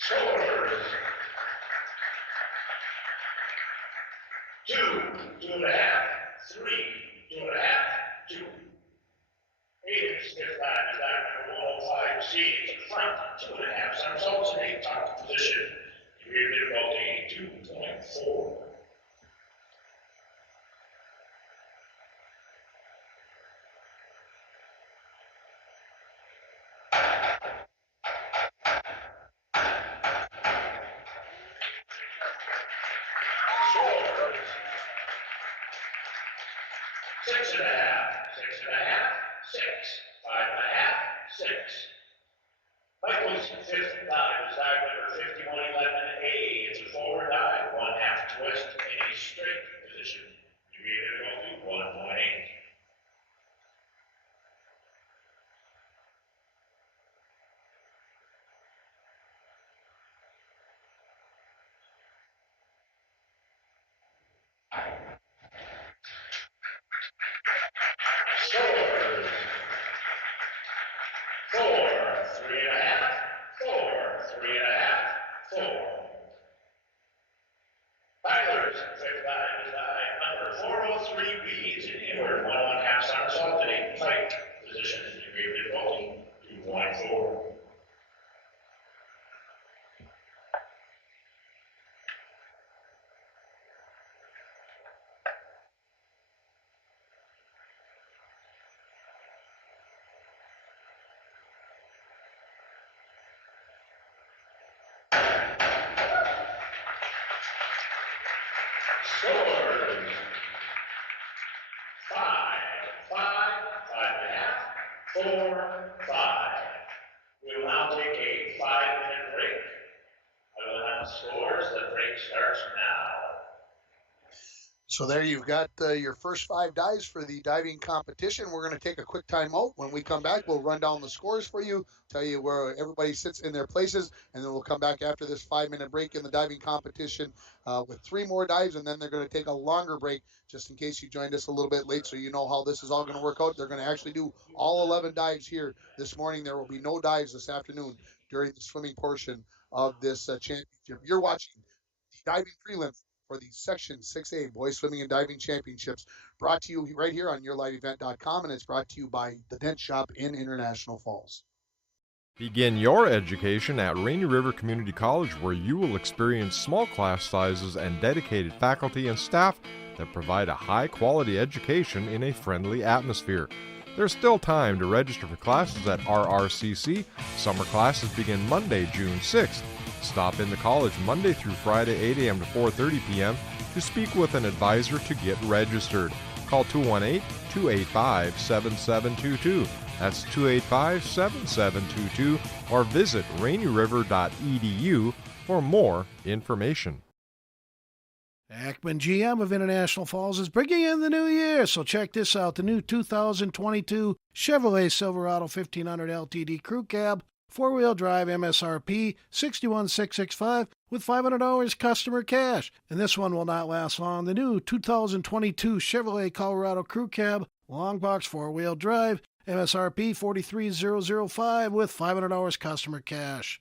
Scores 2, 2.5, 3, 2.5, 2. Aiden's fifth dive number 105C. To front, 2.5 somersaults in a top position. Degree of difficulty 2.4. Scores 6.5, 6.5, 6, 5.5, 6. Michael's fifth dive number 5111A. It's a forward dive, 1/2 twist in a straight position. Degree of difficulty 1.8. Scores 4, 3.5, 4, 3.5, 4. Tyler's fifth dive number 403B. It's an inward 1.5 Scores. 5, 5, 5.5, 4, 5. We will now take a 5-minute break. I will announce scores. The break starts now. So there you've got your first 5 dives for the diving competition. We're going to take a quick timeout. When we come back, we'll run down the scores for you, tell you where everybody sits in their places, and then we'll come back after this 5-minute break in the diving competition with 3 more dives, and then they're going to take a longer break just in case you joined us a little bit late so you know how this is all going to work out. They're going to actually do all 11 dives here this morning. There will be no dives this afternoon during the swimming portion of this championship. You're watching the diving prelims for the Section 6A Boys Swimming and Diving Championships, brought to you right here on YourLiveEvent.com, and it's brought to you by the Dent Shop in International Falls. Begin your education at Rainy River Community College, where you will experience small class sizes and dedicated faculty and staff that provide a high-quality education in a friendly atmosphere. There's still time to register for classes at RRCC. Summer classes begin Monday, June 6th. Stop in the college Monday through Friday, 8 a.m. to 4:30 p.m. to speak with an advisor to get registered. Call 218-285-7722. That's 285-7722, or visit rainyriver.edu for more information. Ackman GM of International Falls is bringing in the new year, so check this out. The new 2022 Chevrolet Silverado 1500 LTD Crew Cab, 4-wheel drive, MSRP $61,665 with $500 customer cash. And this one will not last long. The new 2022 Chevrolet Colorado Crew Cab, long box 4-wheel drive, MSRP $43,005 with $500 customer cash.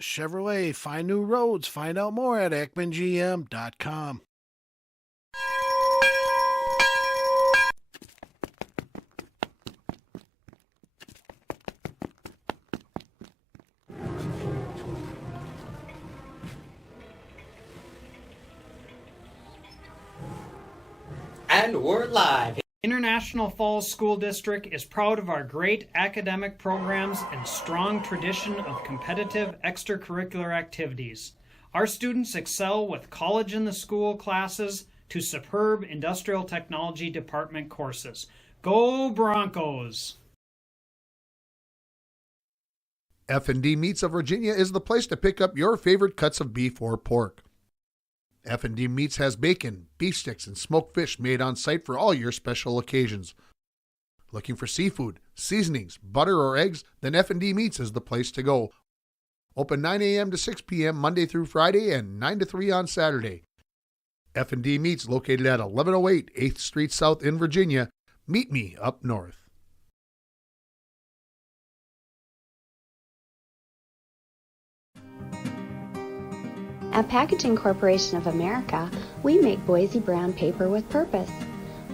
Chevrolet, find new roads. Find out more at EckmanGM.com. And we're live. International Falls School District is proud of our great academic programs and strong tradition of competitive extracurricular activities. Our students excel with college in the school classes to superb industrial technology department courses. Go Broncos! F&D Meats of Virginia is the place to pick up your favorite cuts of beef or pork. F&D Meats has bacon, beef sticks, and smoked fish made on site for all your special occasions. Looking for seafood, seasonings, butter, or eggs? Then F&D Meats is the place to go. Open 9 a.m. to 6 p.m. Monday through Friday and 9 to 3 on Saturday. F&D Meats located at 1108 8th Street South in Virginia. Meet me up north. At Packaging Corporation of America, we make Boise brown paper with purpose.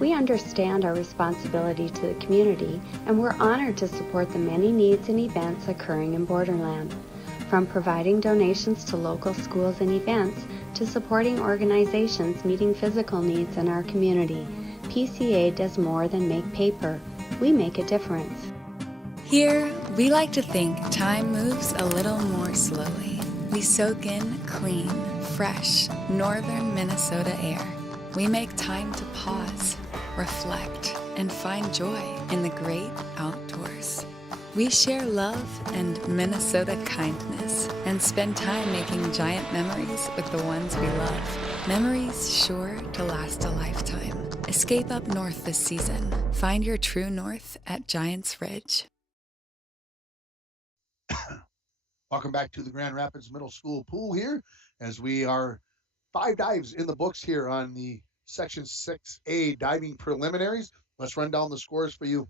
We understand our responsibility to the community, and we're honored to support the many needs and events occurring in Borderland. From providing donations to local schools and events, to supporting organizations meeting physical needs in our community, PCA does more than make paper. We make a difference. Here, we like to think time moves a little more slowly. We soak in clean, fresh, northern Minnesota air. We make time to pause, reflect, and find joy in the great outdoors. We share love and Minnesota kindness and spend time making giant memories with the ones we love. Memories sure to last a lifetime. Escape up north this season. Find your true north at Giants Ridge. Welcome back to the Grand Rapids Middle School pool here, as we are 5 dives in the books here on the Section 6A diving preliminaries. Let's run down the scores for you.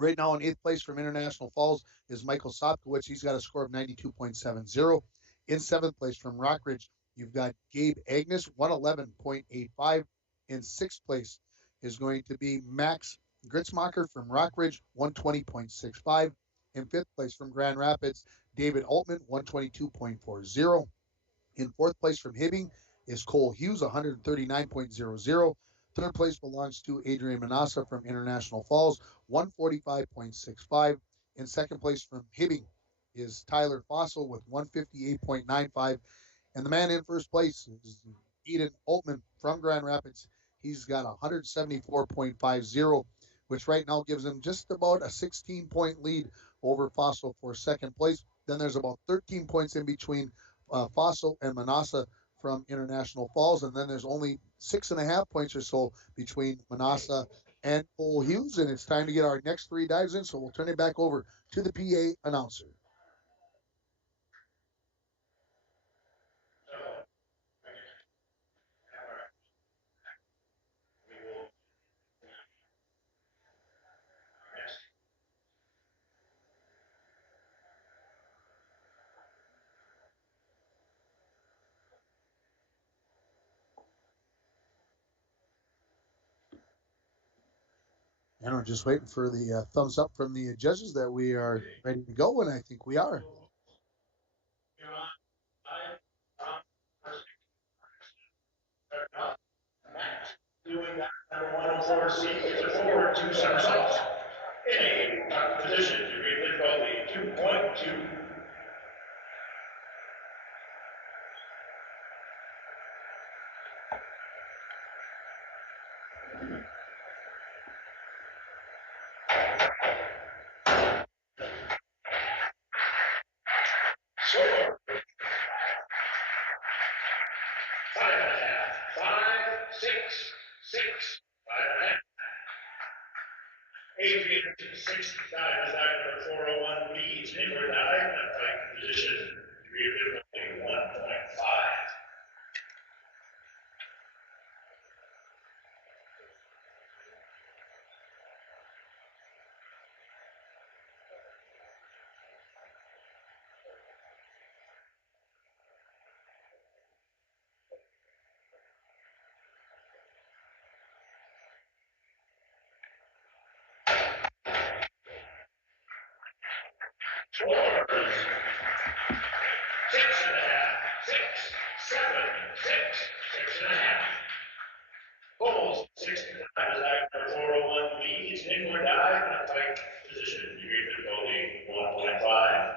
Right now in 8th place from International Falls is Michael Sobkowitz. He's got a score of 92.70. In 7th place from Rockridge, you've got Gabe Agnes, 111.85. In 6th place is going to be Max Gritzmacher from Rockridge, 120.65. In 5th place from Grand Rapids, David Altman, 122.40. In 4th place from Hibbing is Cole Hughes, 139.00. 3rd place belongs to Adrian Manasser from International Falls, 145.65. In 2nd place from Hibbing is Tyler Fossil with 158.95. And the man in 1st place is Eden Altman from Grand Rapids. He's got 174.50, which right now gives him just about a 16-point lead over Fossil for second place. Then there's about 13 points in between Fossil and Manassa from International Falls, and then there's only 6.5 points or so between Manassa and Cole Hughes, and it's time to get our next three dives in, so we'll turn it back over to the PA announcer. And we're just waiting for the thumbs up from the judges that we are ready to go, and I think we are. Doing that number 104 seat is a forward 2 somersaults. In a position to read difficulty 2.2. Score. 5.5, 5, 6, 6, 5.5. Adrian, 6 dive is dive number 401 leads inward dive in a tight position. Degree of difficulty 1.5. Scores 6.5, 6, 7, 6, 6.5. Goals 6 dive is dive number 401 leads inward dive in a tight position. Degree of difficulty 1.5.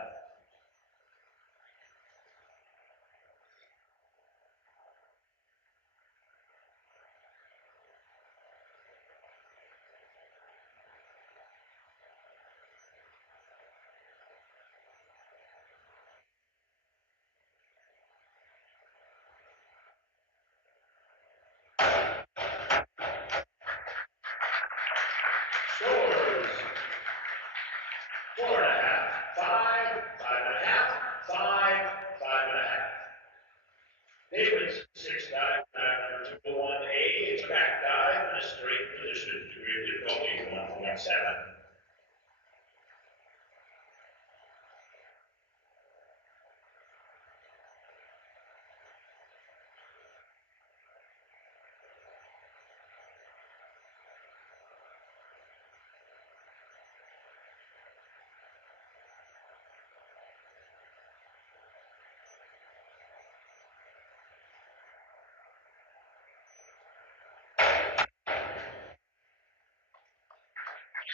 Scores 4.5, 5, 5.5, 5, 5.5. David's 6 dive number 201A. It's a back dive in a straight position. Degree of difficulty 1.7.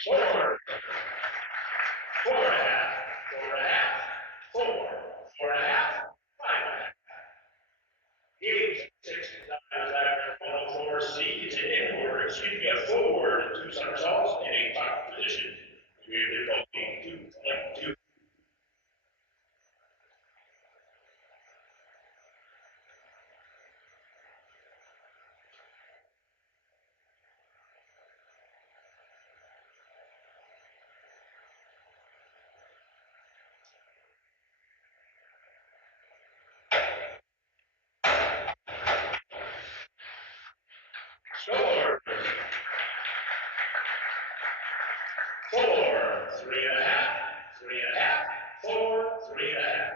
Score 4.5, 4.5, 4, 4.5, 5.5. Gauge 6 dive 104C. It's an inward, a forward 2 somersaults in a top position. Degree of difficulty 2.2. Score 4, 3.5, 3.5, 4, 3.5.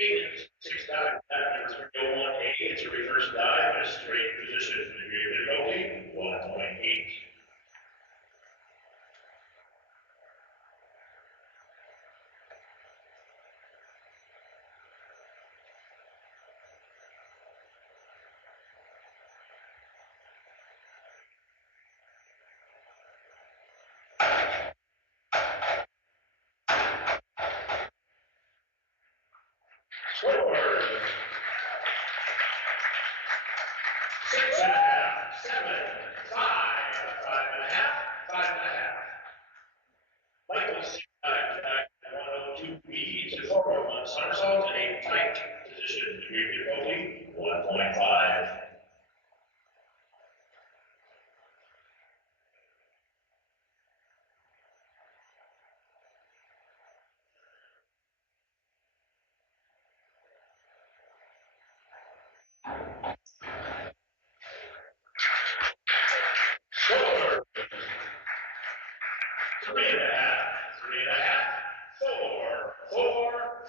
Agent 6 dive number 301A. It's a reverse dive in a straight position. Degree of difficulty 1.8. Score 7, 5.5. Michael 6 times back 102 beads and forward 1 somersault in a tight position. Degree of difficulty 1.5. Shoulders. 3.5. 4,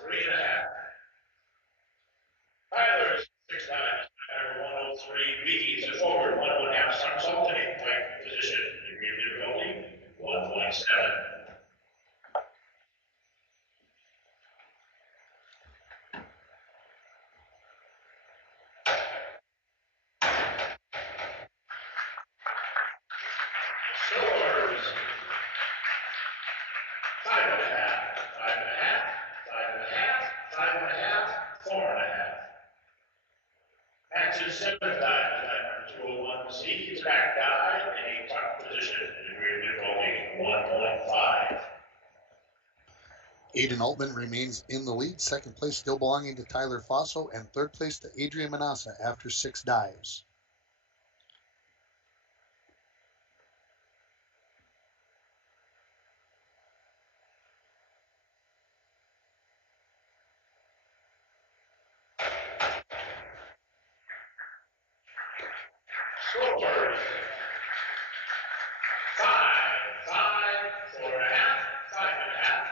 3.5. Tyler 6 times number 103 beads and forward 1.5 somersault in a tight position. Degree of difficulty 1.7. Shoulders. 5.5. 4.5. Matches 7 times number 201C. It's back dive in a tuck position. Degree of difficulty 1.5. Aiden Altman remains in the lead. Second place still belonging to Tyler Fosso, and third place to Adrian Manasser after 6 dives. Shoulders. 5, 4.5, 5.5.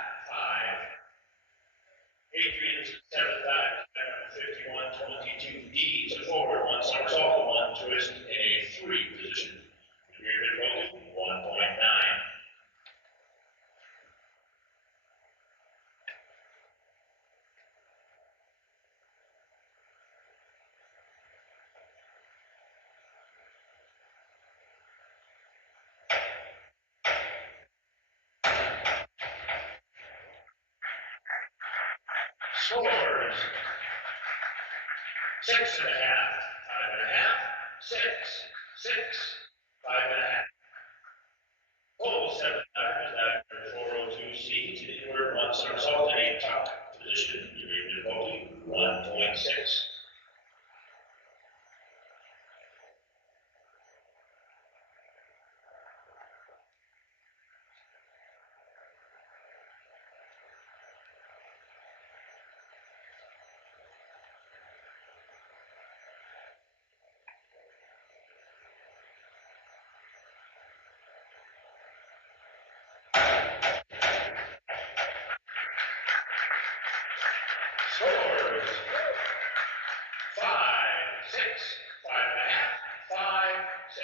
Adrian's 7 times 51.22 D's and forward 1 somersault, 1 twist in a 3 position. Degree of difficulty 1.9. Shoulders. 6.5, 5.5, 6, 5.5. Full 7 times after 402C to inward 1 somersault in a tuck position. Degree of difficulty 1.6. Shoulders. 5, 6, 5.5, 6.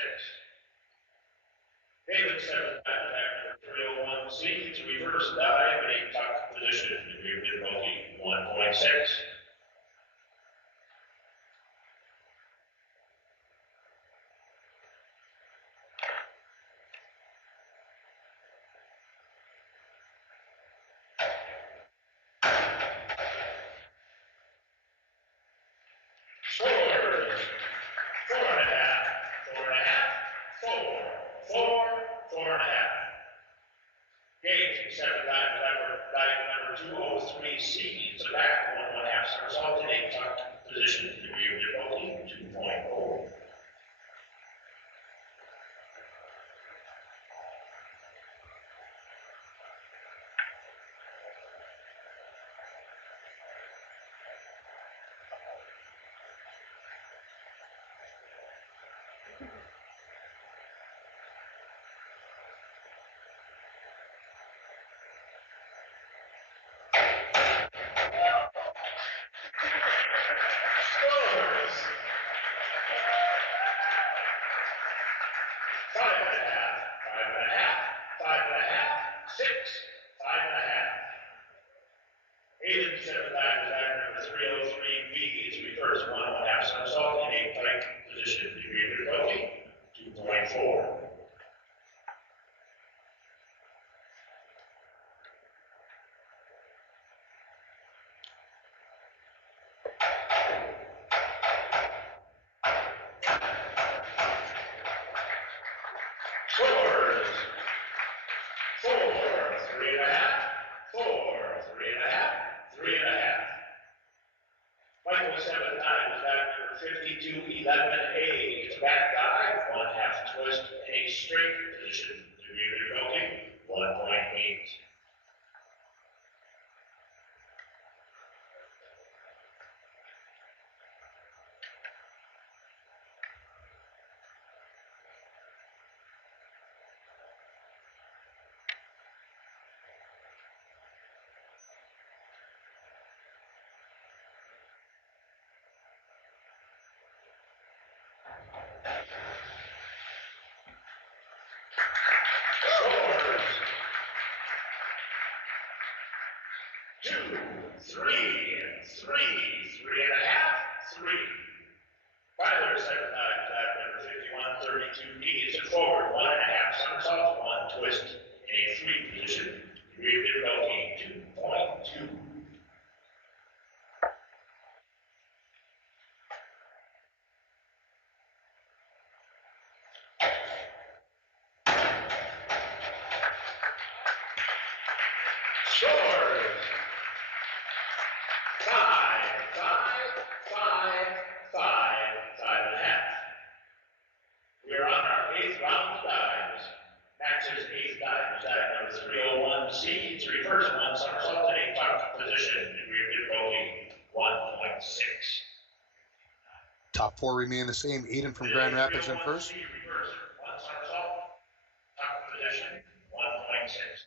David 7 times after 301C to reverse dive in a tuck position. Degree of difficulty 1.6. Shoulders. 4.5, 4.5. Gauge 7 times dive number 203C. It's a back 1.5 somersault in a tuck position. Degree of difficulty 2.0. Shoulders. 1.7 times dive number 5211A. It's a back dive, 1/2 twist, and a straight position. Degree of difficulty, 1.8. Scores. 2, 3, 3, 3.5, 3. Tyler, 7 times dive number 5132D. It's a forward, 1.5 somersaults, 1 twist, and a 3 position. Degree of difficulty, 2.2. Scores. 5, 5.5. We are on our 8th round of dives. Max's 8th dive is dive number 301C. It's reverse 1 somersault and a top position. Degree of difficulty, 1.6. Top four remain the same. Aiden from Grand Rapids in first. Reverse 1 somersault, top position, 1.6.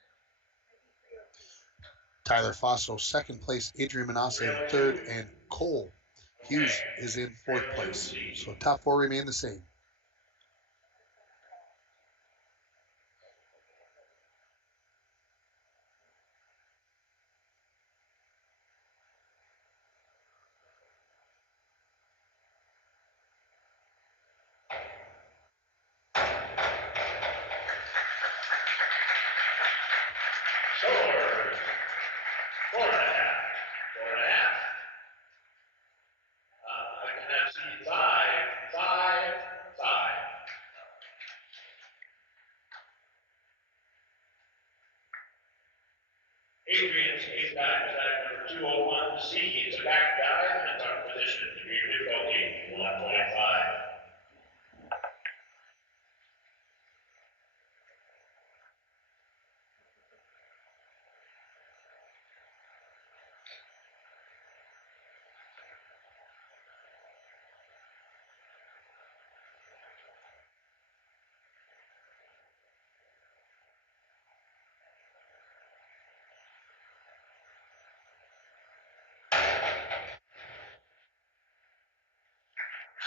Tyler Fosso, second place. Adrian Manasser in third. And Cole Hughes is in fourth place. So top four remain the same. Scores. 4.5. 4.5. I cannot see 5. Adrian's 8th dive is dive number 201C. It's a back dive and a top position. Degree of difficulty, 1.5.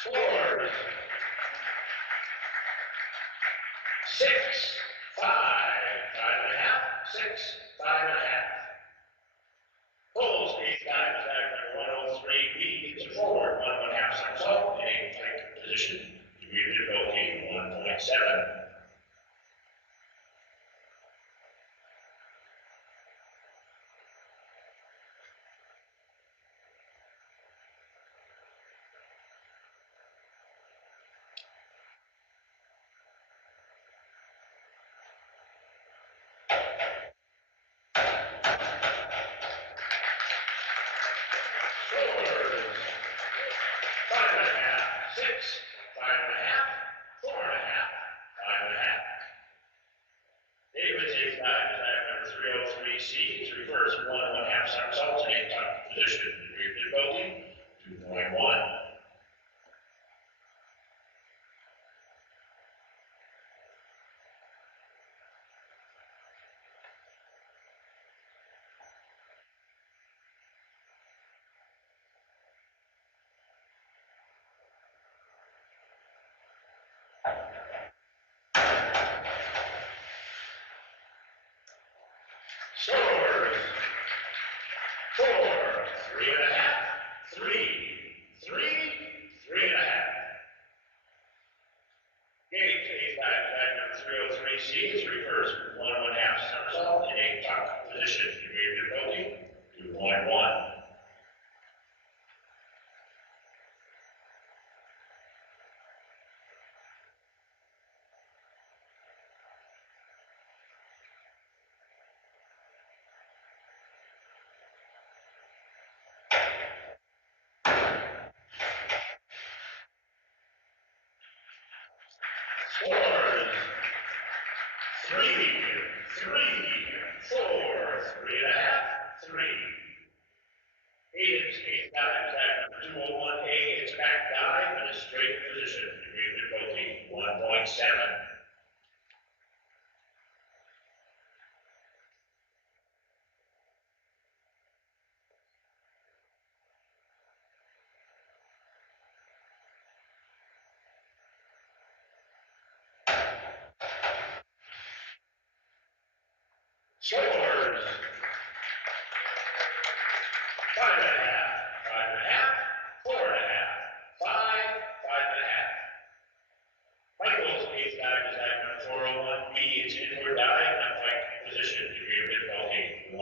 Scores. 6, 5, 5.5, 6, 5.5. Cole's 8th dive is dive number 103B. It's a forward, 1.5 somersault in a tight position. Degree of difficulty, 1.7. Scores. 5.5, 6, 5.5, 4.5, 5.5. David's 8th dive is dive number 303C. It's reverse 1.5 somersaults in a top position. Degree of difficulty, 2.1. Scores. 5.5, 5.5, 4.5, 5, 5.5. Michael's eighth dive is dive number 401B. It's inward dive, not fight position. Degree of difficulty 1.5.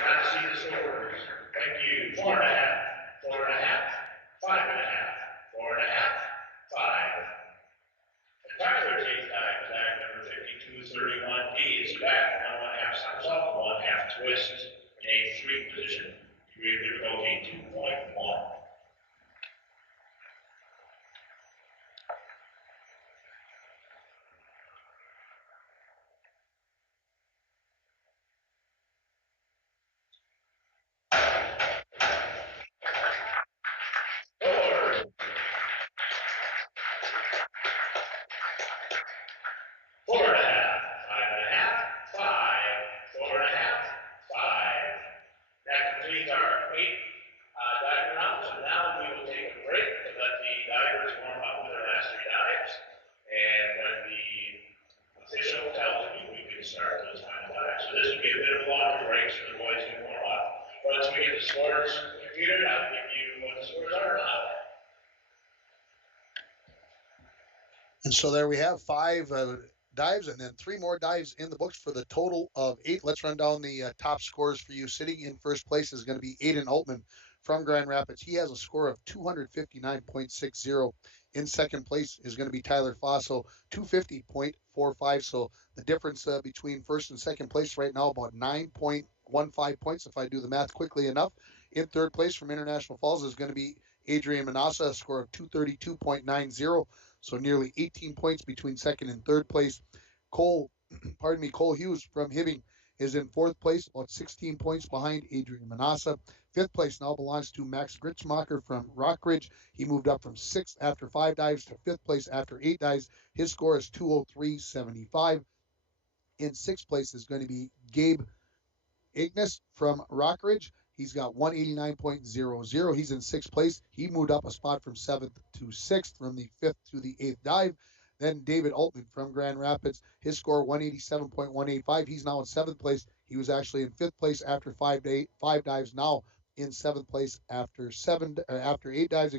Not see the scores. Thank you. 4.5, 4.5, 5.5, 4.5, 5. And Tyler's eighth dive is dive number 5231D. It's back, 1.5 somersault, 1.5 twist, in A3 position. Degree of difficulty 2.1. And so there we have 5 dives and then 3 more dives in the books for the total of 8. Let's run down the top scores for you. Sitting in first place is going to be Aiden Altman from Grand Rapids. He has a score of 259.60. In second place is going to be Tyler Faso, 250.45. So the difference between first and second place right now, about 9.15 points, if I do the math quickly enough. In third place from International Falls is going to be Adrian Manasser, a score of 232.90. So nearly 18 points between second and third place. Cole Hughes from Hibbing is in fourth place, about 16 points behind Adrian Manasser. Fifth place now belongs to Max Gritzmacher from Rockridge. He moved up from 6th after 5 dives to 5th place after 8 dives. His score is 203.75. In 6th place is going to be Gabe Ignis from Rockridge. He's got 189.00. He's in 6th place. He moved up a spot from 7th to 6th, from the 5th to the 8th dive. Then David Altman from Grand Rapids, his score 187.185. He's now in 7th place. He was actually in 5th place after 5 dives, now in 7th place after 8 dives,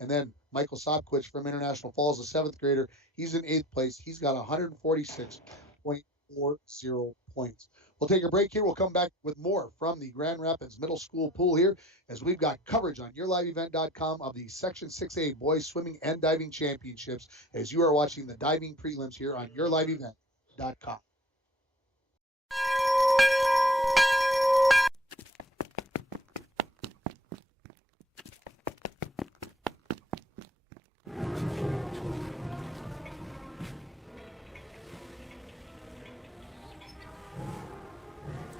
And then Michael Sobkowitz from International Falls, a 7th grader, he's in 8th place. He's got 146.40 points. We'll take a break here. We'll come back with more from the Grand Rapids Middle School pool here, as we've got coverage on YourLiveEvent.com of the Section 6A Boys Swimming and Diving Championships, as you are watching the diving prelims here on YourLiveEvent.com.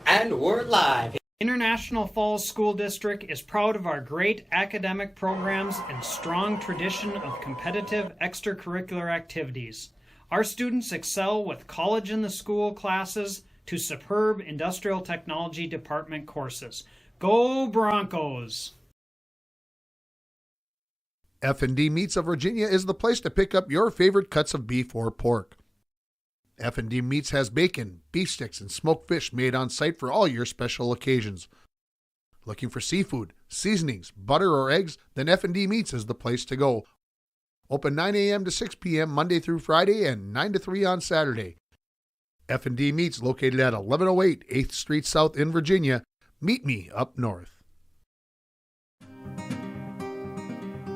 And we're live. International Falls School District is proud of our great academic programs and strong tradition of competitive extracurricular activities. Our students excel with college in the school classes to superb industrial technology department courses. Go Broncos! F&D Meats of Virginia is the place to pick up your favorite cuts of beef or pork. F&D Meats has bacon, beef sticks, and smoked fish made on site for all your special occasions. Looking for seafood, seasonings, butter, or eggs? Then F&D Meats is the place to go. Open 9 a.m. to 6 p.m. Monday through Friday and 9 to 3 on Saturday. F&D Meats located at 1108 8th Street South in Virginia. Meet me up north.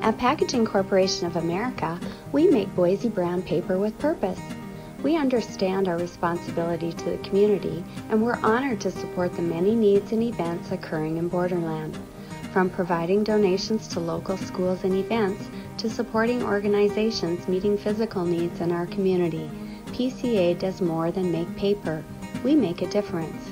At Packaging Corporation of America, we make Boise brown paper with purpose. We understand our responsibility to the community, and we're honored to support the many needs and events occurring in Borderland. From providing donations to local schools and events, to supporting organizations meeting physical needs in our community, PCA does more than make paper. We make a difference.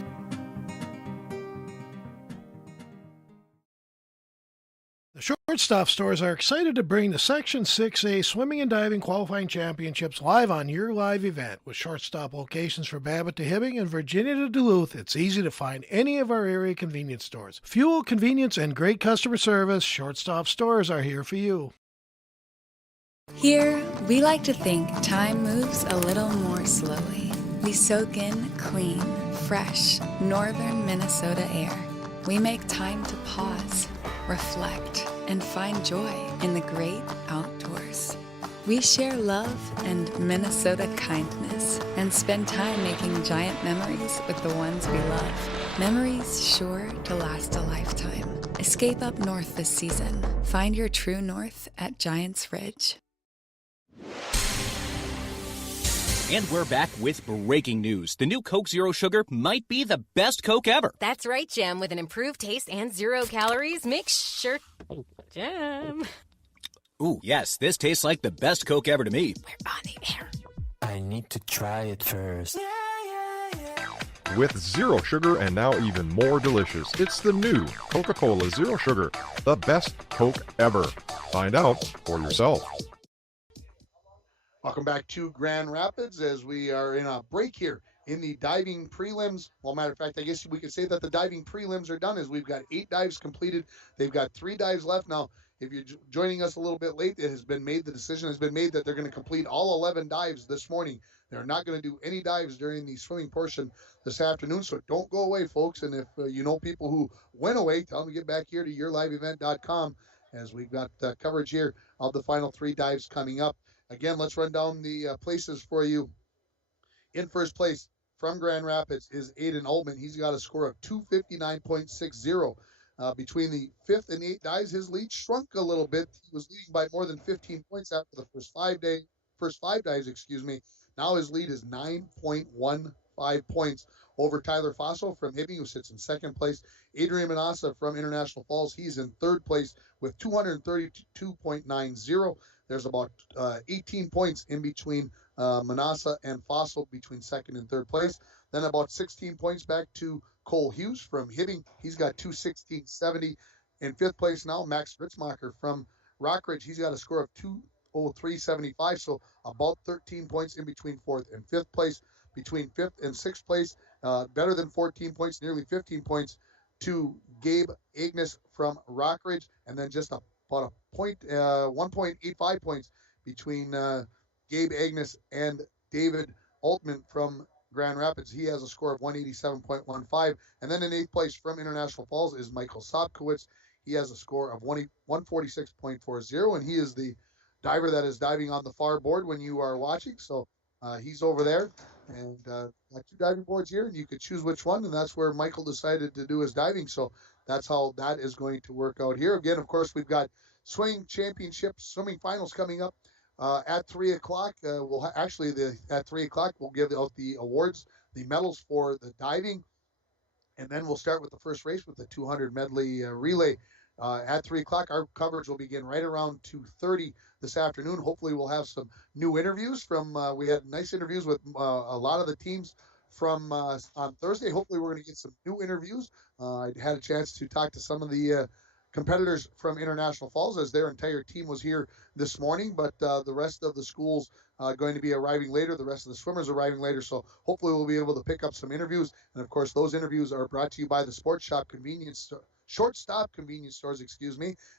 Shortstop stores are excited to bring the Section 6A Swimming and Diving Qualifying Championships live on your live event. With shortstop locations for Babbitt to Hibbing and Virginia to Duluth, it's easy to find any of our area convenience stores. Fuel, convenience, and great customer service, Shortstop stores are here for you. Here, we like to think time moves a little more slowly. We soak in clean, fresh, northern Minnesota air. We make time to pause, reflect, and find joy in the great outdoors. We share love and Minnesota kindness and spend time making giant memories with the ones we love. Memories sure to last a lifetime. Escape up north this season. Find your true north at Giants Ridge. And we're back with breaking news. The new Coke Zero Sugar might be the best Coke ever. That's right, Jim. With an improved taste and 0 calories, make sure... Jim. Ooh, yes, this tastes like the best Coke ever to me. We're on the air. I need to try it first. With zero sugar and now even more delicious, it's the new Coca-Cola Zero Sugar, the best Coke ever. Find out for yourself. Welcome back to Grand Rapids as we are in a break here in the diving prelims. Well, matter of fact, I guess we could say that the diving prelims are done as we've got 8 dives completed. They've got 3 dives left. Now, if you're joining us a little bit late, the decision has been made that they're going to complete all 11 dives this morning. They're not going to do any dives during the swimming portion this afternoon, so don't go away, folks. And if you know people who went away, tell them to get back here to yourliveevent.com as we've got coverage here of the final 3 dives coming up. Again, let's run down the places for you. In first place from Grand Rapids is Aiden Altman. He's got a score of 259.60. Between the 5th and 8th dives, his lead shrunk a little bit. He was leading by more than 15 points after the first 5 dives. Now his lead is 9.15 points over Tyler Faso from Hibbing, who sits in 2nd place. Adrian Manasser from International Falls, he's in 3rd place with 232.90. There's about 18 points in between Manassa and Fossil between 2nd and 3rd place. Then about 16 points back to Cole Hughes from Hibbing. He's got 216.70. In 5th place now, Max Ritzmacher from Rockridge. He's got a score of 203.75, so about 13 points in between 4th and 5th place. Between 5th and 6th place, better than 14 points, nearly 15 points to Gabe Agnes from Rockridge, and then just about 1.85 points between Gabe Agnes and David Altman from Grand Rapids. He has a score of 187.15. And then in 8th place from International Falls is Michael Sobkowitz. He has a score of 146.40, and he is the diver that is diving on the far board when you are watching. So he's over there, and got 2 diving boards here, and you could choose which one, and that's where Michael decided to do his diving. So that's how that is going to work out here. Again, of course, we've got swimming championships, swimming finals coming up at 3 o'clock. At 3 o'clock, we'll give out the awards, the medals for the diving, and then we'll start with the first race with the 200 medley relay. At 3 o'clock, our coverage will begin right around 2:30 this afternoon. Hopefully, we'll have some new interviews from. We had nice interviews with a lot of the teams from on Thursday. Hopefully, we're going to get some new interviews. I had a chance to talk to some of the competitors from International Falls as their entire team was here this morning, but the rest of the schools going to be arriving later. The rest of the swimmers arriving later, so hopefully we'll be able to pick up some interviews. And of course, those interviews are brought to you by the Shortstop convenience stores,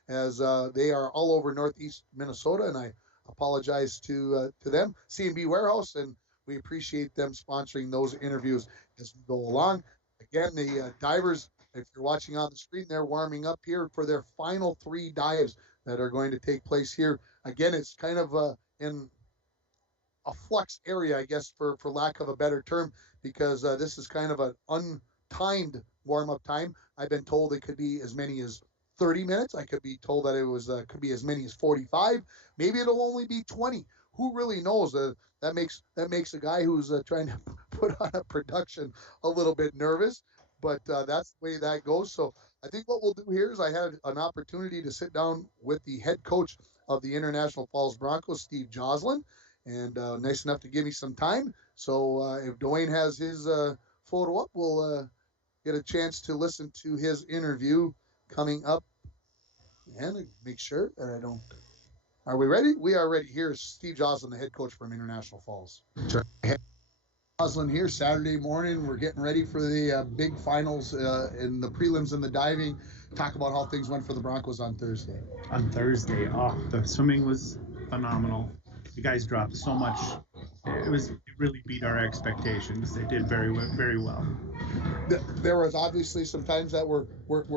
as they are all over Northeast Minnesota, and I apologize to them. C&B Warehouse, and we appreciate them sponsoring those interviews as we go along. Again, the divers, if you're watching on the screen, they're warming up here for their final 3 dives that are going to take place here. Again, it's kind of in a flux area, I guess, for lack of a better term, because this is kind of an untimed warm-up time. I've been told it could be as many as 30 minutes. I could be told that it was could be as many as 45. Maybe it'll only be 20. Who really knows? That makes a guy who's trying to put on a production a little bit nervous. But that's the way that goes. So I think what we'll do here is I had an opportunity to sit down with the head coach of the International Falls Broncos, Steve Joslin, and nice enough to give me some time. So if Dwayne has his photo up, we'll get a chance to listen to his interview coming up And make sure that I don't. Are we ready? We are ready. Here's Steve Joslin, the head coach from International Falls. Sure. Joslin here, Saturday morning. We're getting ready for the big finals in the prelims and the diving. Talk about how things went for the Broncos on Thursday. On Thursday, the swimming was phenomenal. The guys dropped so much. It really beat our expectations. They did very well. There was obviously some times that were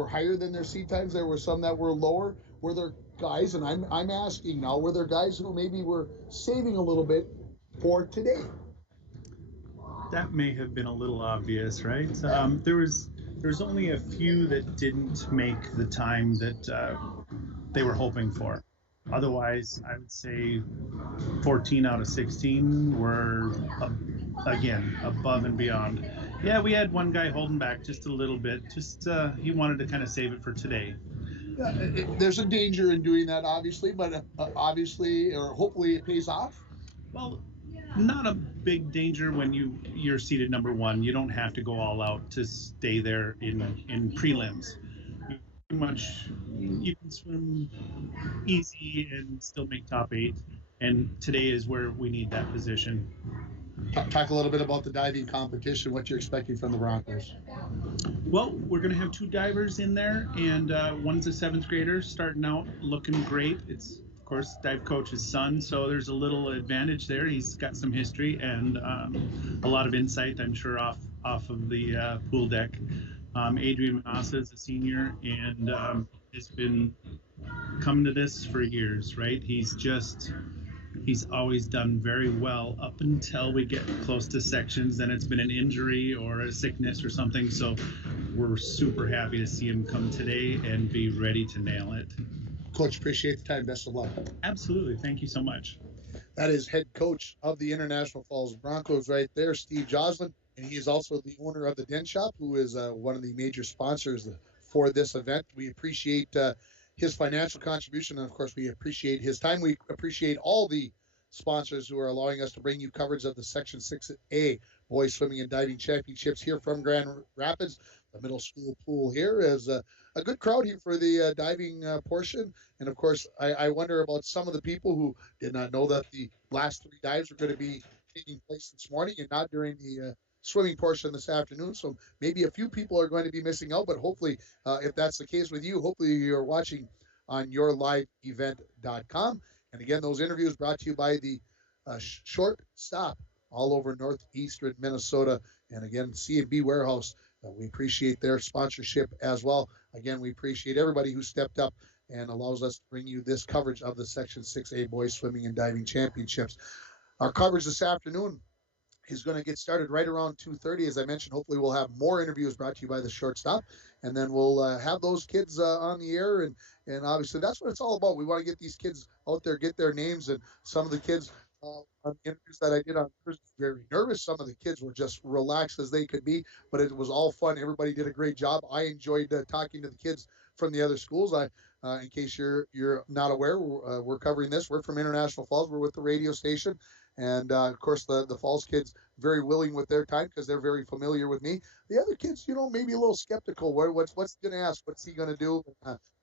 higher than their seat times. There were some that were lower. Were there guys, and I'm asking now, were there guys who maybe were saving a little bit for today? That may have been a little obvious, right? There was only a few that didn't make the time that they were hoping for. Otherwise, I would say 14 out of 16 were, again, above and beyond. Yeah, we had one guy holding back just a little bit. He wanted to kind of save it for today. There's a danger in doing that, obviously, but obviously, or hopefully it pays off. Well, not a big danger when you're seated number one. You don't have to go all out to stay there in prelims. Pretty much, you can swim easy and still make top 8. And today is where we need that position. Talk a little bit about the diving competition, what you're expecting from the Broncos. Well, we're going to have 2 divers in there, and one's a 7th grader starting out looking great. It's, of course, dive coach's son, so there's a little advantage there. He's got some history and a lot of insight, I'm sure, off of the pool deck. Adrian Manasser is a senior and has been coming to this for years, right? He's always done very well up until we get close to sections. Then it's been an injury or a sickness or something. So we're super happy to see him come today and be ready to nail it. Coach, appreciate the time. Best of luck. Absolutely. Thank you so much. That is head coach of the International Falls Broncos right there, Steve Joslin. And he is also the owner of the Den Shop, who is one of the major sponsors for this event. We appreciate his financial contribution, and of course, we appreciate his time. We appreciate all the sponsors who are allowing us to bring you coverage of the Section 6A Boys Swimming and Diving Championships here from Grand Rapids. The middle school pool here is a good crowd here for the diving portion. And of course, I wonder about some of the people who did not know that the last 3 dives were going to be taking place this morning and not during the swimming portion this afternoon. So maybe a few people are going to be missing out, but hopefully, if that's the case with you, hopefully you're watching on yourliveevent.com. And again, those interviews brought to you by the Short Stop all over northeastern Minnesota. And again, C&B Warehouse, we appreciate their sponsorship as well. Again, we appreciate everybody who stepped up and allows us to bring you this coverage of the Section 6A Boys Swimming and Diving Championships. Our coverage this afternoon is going to get started right around 2:30. As I mentioned, hopefully we'll have more interviews brought to you by the Shortstop, and then we'll have those kids on the air, and obviously that's what it's all about. We want to get these kids out there, get their names, and some of the kids on the interviews that I did on Thursday were very nervous. Some of the kids were just relaxed as they could be, but it was all fun. Everybody did a great job. I enjoyed talking to the kids from the other schools. In case you're not aware, we're covering this. We're from International Falls. We're with the radio station. And, of course, the Falls kids very willing with their time because they're very familiar with me. The other kids, maybe a little skeptical. What's he going to ask? What's he going to do?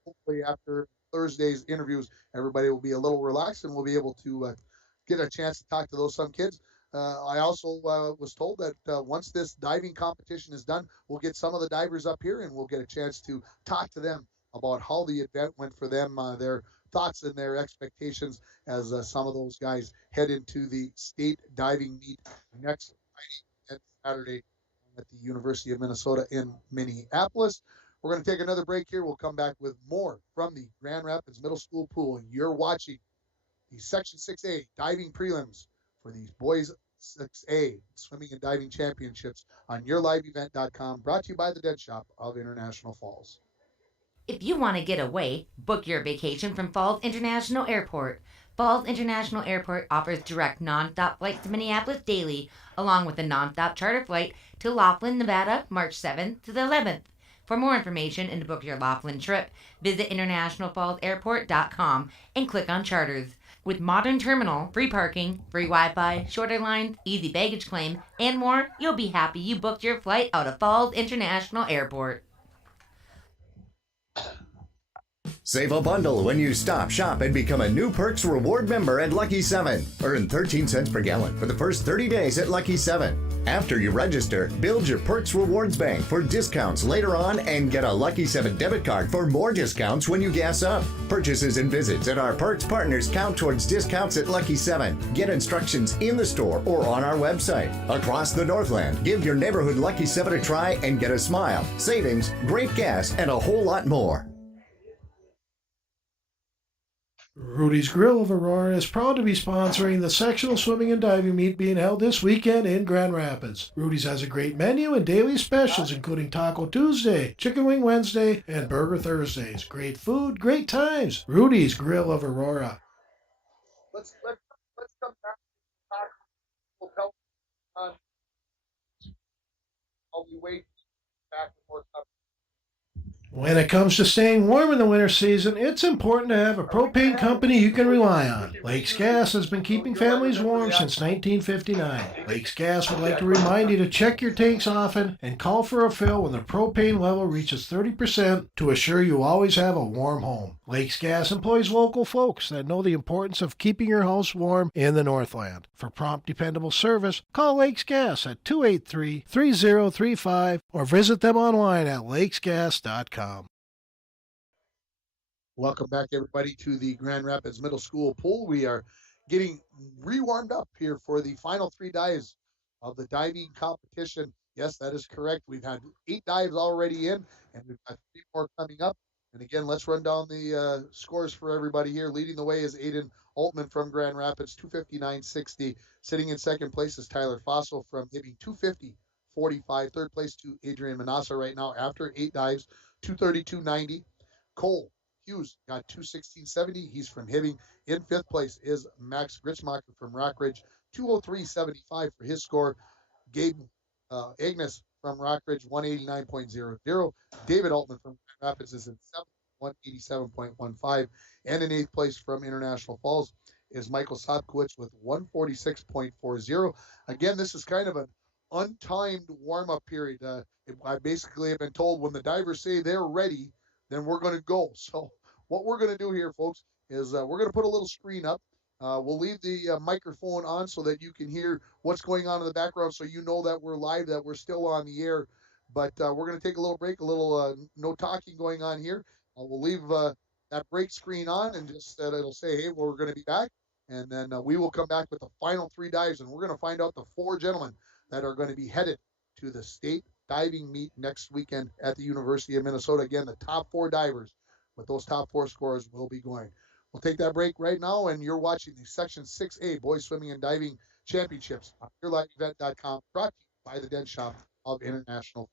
Hopefully after Thursday's interviews, everybody will be a little relaxed and we'll be able to get a chance to talk to some kids. I also was told that once this diving competition is done, we'll get some of the divers up here and we'll get a chance to talk to them about how the event went for them, their thoughts and their expectations as some of those guys head into the state diving meet next Friday and Saturday at the University of Minnesota in Minneapolis. We're going to take another break here. We'll come back with more from the Grand Rapids Middle School pool. You're watching the Section 6A diving prelims for the Boys 6A Swimming and Diving Championships on yourliveevent.com, brought to you by the Den Shop of International Falls. If you want to get away, book your vacation from Falls International Airport. Falls International Airport offers direct non-stop flights to Minneapolis daily, along with a non-stop charter flight to Laughlin, Nevada, March 7th to the 11th. For more information and to book your Laughlin trip, visit internationalfallsairport.com and click on Charters. With modern terminal, free parking, free Wi-Fi, shorter lines, easy baggage claim, and more, you'll be happy you booked your flight out of Falls International Airport. Save a bundle when you stop, shop, and become a new Perks Reward member at Lucky 7. Earn 13 cents per gallon for the first 30 days at Lucky 7. After you register, build your Perks Rewards Bank for discounts later on and get a Lucky 7 debit card for more discounts when you gas up. Purchases and visits at our Perks partners count towards discounts at Lucky 7. Get instructions in the store or on our website. Across the Northland, give your neighborhood Lucky 7 a try and get a smile, savings, great gas, and a whole lot more. Rudy's Grill of Aurora is proud to be sponsoring the sectional swimming and diving meet being held this weekend in Grand Rapids. Rudy's has a great menu and daily specials including Taco Tuesday, Chicken Wing Wednesday, and Burger Thursdays. Great food, great times. Rudy's Grill of Aurora. Let's come back to talk. We'll help while we wait back and forth. When it comes to staying warm in the winter season, it's important to have a propane company you can rely on. Lakes Gas has been keeping families warm since 1959. Lakes Gas would like to remind you to check your tanks often and call for a fill when the propane level reaches 30% to assure you always have a warm home. Lakes Gas employs local folks that know the importance of keeping your house warm in the Northland. For prompt, dependable service, call Lakes Gas at 283-3035 or visit them online at lakesgas.com. Welcome back, everybody, to the Grand Rapids Middle School pool. We are getting re-warmed up here for the final 3 dives of the diving competition. Yes, that is correct. We've had 8 dives already in, and we've got 3 more coming up. And again, let's run down the scores for everybody here. Leading the way is Aiden Altman from Grand Rapids, 259.60. Sitting in second place is Tyler Fossil from Hibbing, 250.45. Third place to Adrian Manasser right now after 8 dives, 232.90. Cole Hughes got 216.70. He's from Hibbing. In 5th place is Max Grichmacher from Rockridge, 203.75 for his score. Gabe Agnes from Rockridge, 189.00. David Altman from Grand Rapids is in 7th, 187.15. And in 8th place from International Falls is Michael Sobkowitz with 146.40. Again, this is kind of an untimed warm-up period. I basically have been told when the divers say they're ready, then we're going to go. So what we're going to do here, folks, is we're going to put a little screen up. We'll leave the microphone on so that you can hear what's going on in the background, so you know that we're live, that we're still on the air. But we're going to take a little break, a little no talking going on here. We'll leave that break screen on, and just it'll say, hey, well, we're going to be back. And then we will come back with the final 3 dives, and we're going to find out the 4 gentlemen that are going to be headed to the state diving meet next weekend at the University of Minnesota. Again, the top 4 divers with those top 4 scores will be going. We'll take that break right now, and you're watching the Section 6A Boys Swimming and Diving Championships on YourLiveEvent.com, brought to you by the Den Shop of International.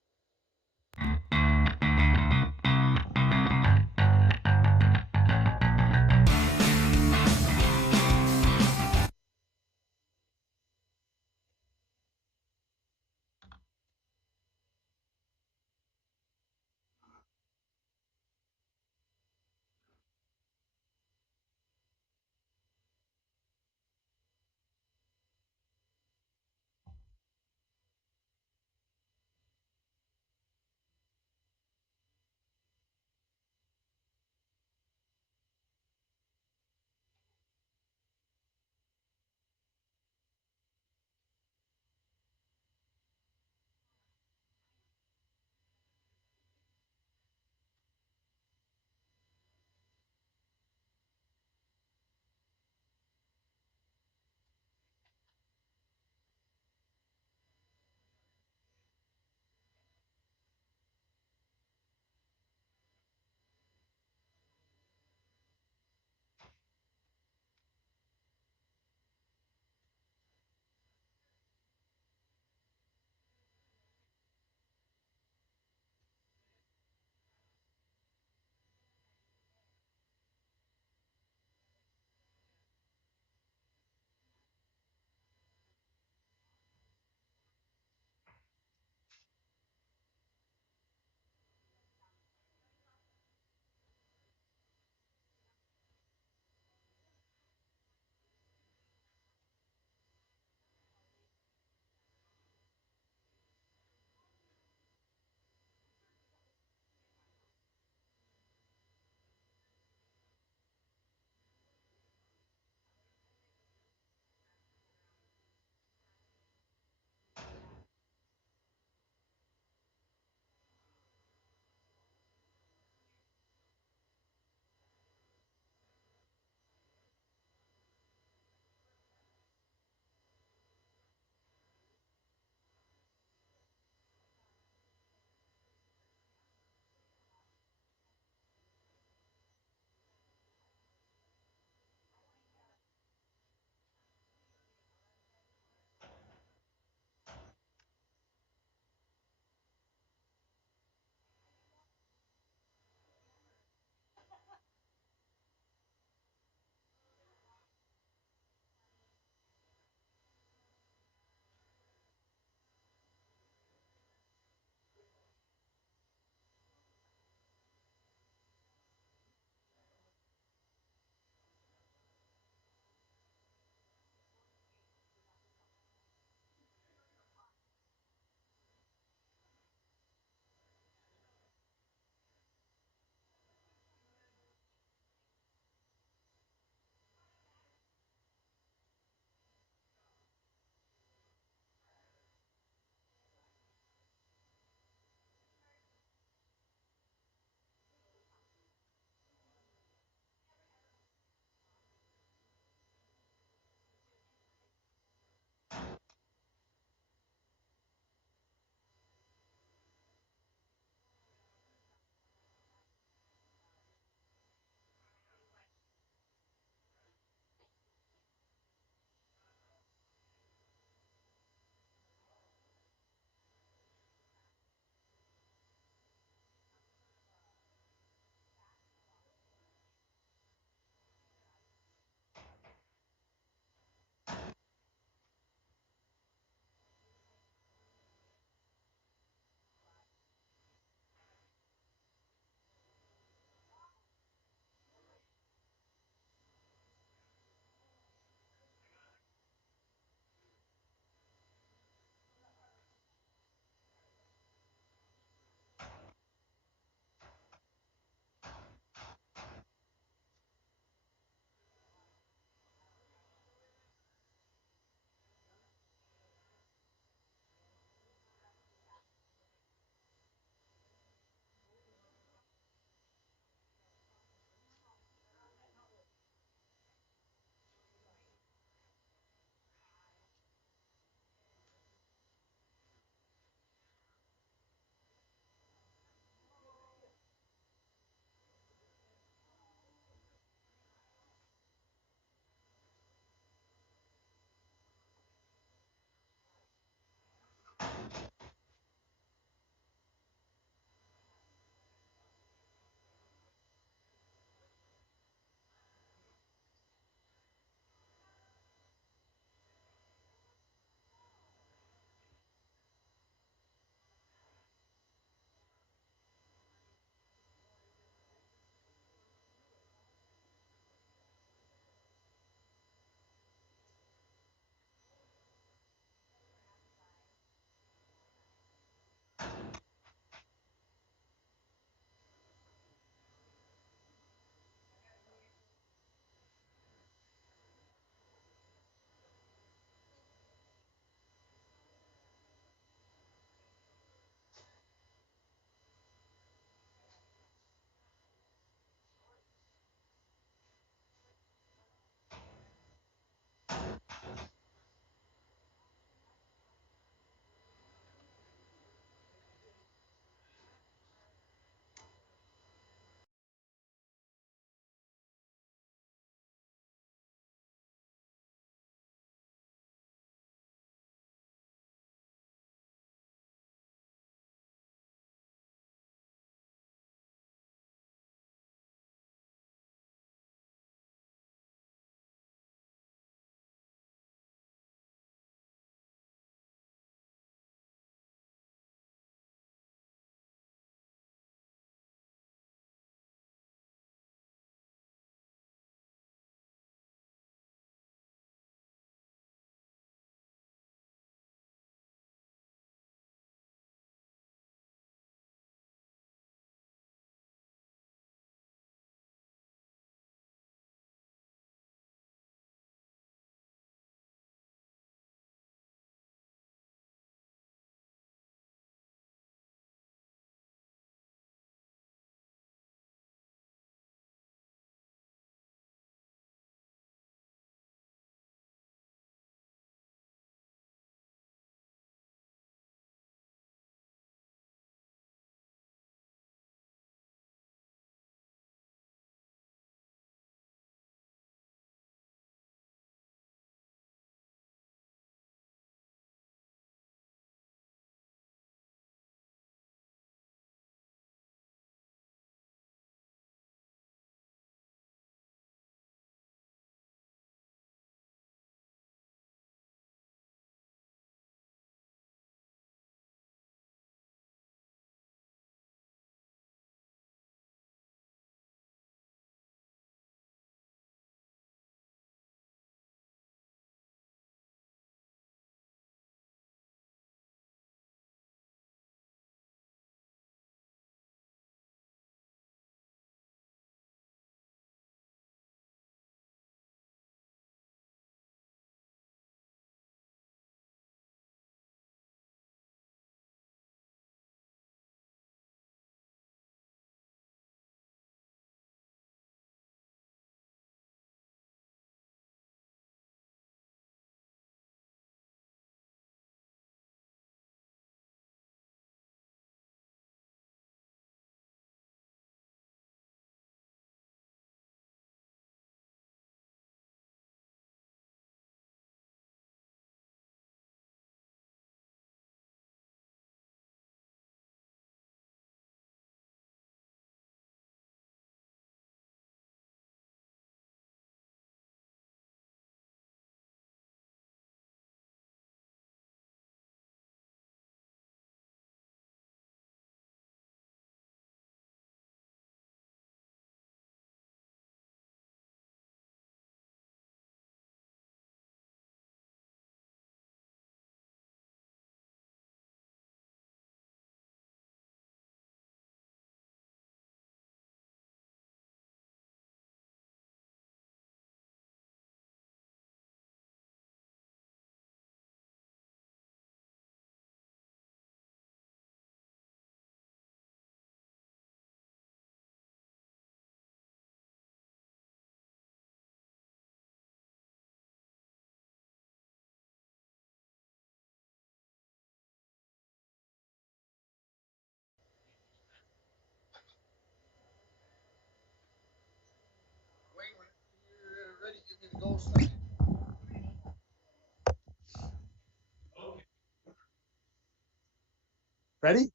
Ready?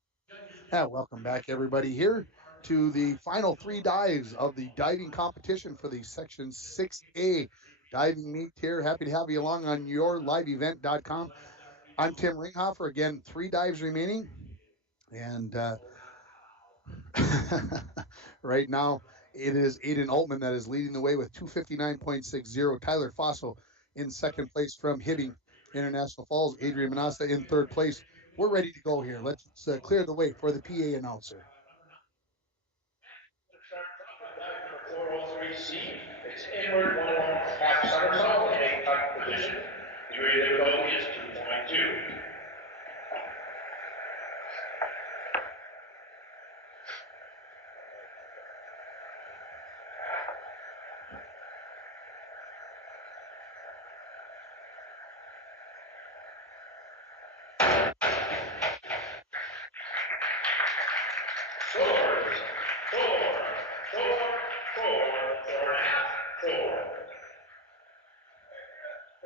Yeah, welcome back, everybody, here to the final three dives of the diving competition for the Section 6A diving meet here. Happy to have you along on yourliveevent.com. I'm Tim Ringhofer. Again, three dives remaining. And right now, it is Aiden Altman that is leading the way with 259.60. Tyler Fosso in second place from Hibbing International Falls. Adrian Manasser in third place. We're ready to go here. Let's clear the way for the PA announcer. 403C. It's inward 1 half somersault in a tuck position. Degree of difficulty is 2.2.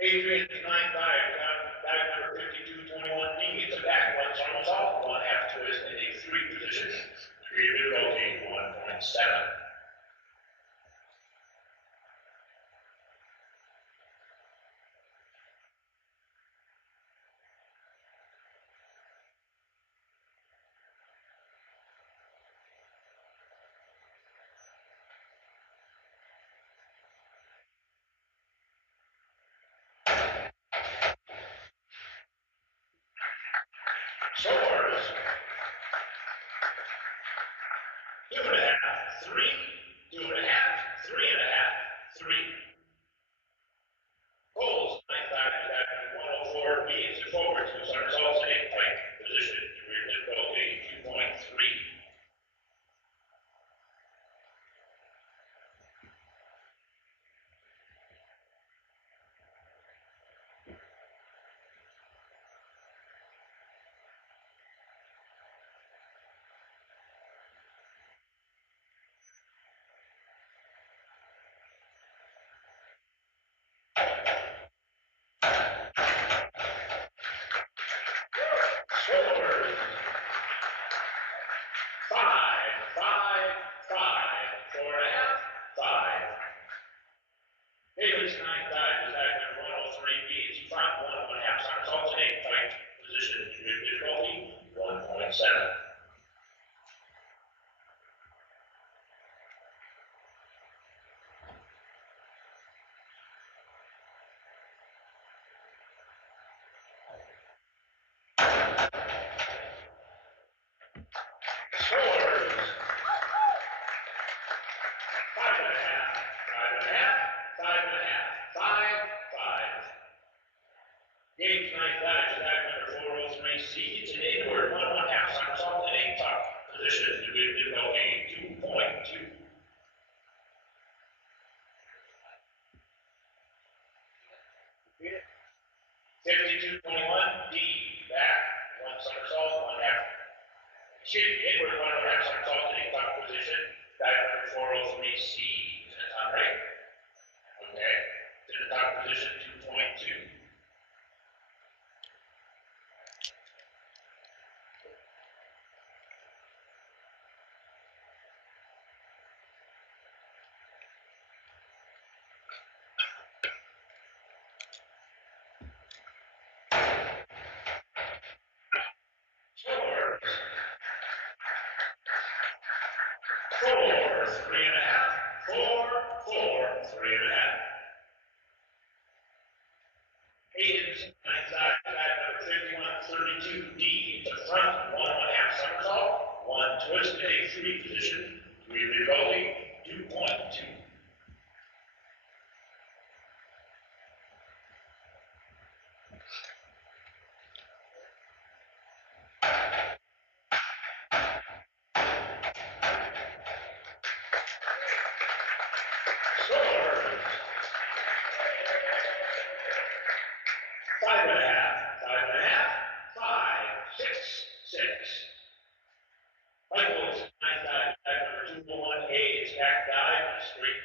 Adrian, 9 dive number 5221D. It's a back 1 somersault, 1 half twist in a 3 position. Degree of difficulty 1.7. Soars. 2.5, 3, 2.5, 3.5, 3. Goals, 9 dive 104B. It's a forward 2 somersaults in a tight position. Degree of difficulty 2.3. Forward. 5, 5, 5, 4.5, 5. Haley's 9 dive is dive number 103B. It's front 1.5 somersaults in a tight position. Degree of difficulty 1.7. Scores. 5.5, 5.5, 5.5, 5, 5. Gage 9 dive is dive number 403C. It's an inward 1.5 somersault in a tuck position. Degree of difficulty 2.2. 5221D, back, 1 somersault, 1 half. Inward 1.5 somersault in a tuck position, dive number 403C. Does that sound right? Okay. In the tuck position, 2.2. Scores. 4, 3.5, 4, 4, 3.5. Aiden's 9 dive number 5132D. It's a front 1.5 somersault, 1 twist in a 3 position. Degree of difficulty 2.2. Scores. 5.5, 5.5, 5, 6, 6. Michael's 9 dive number 201A. It's back dive, straight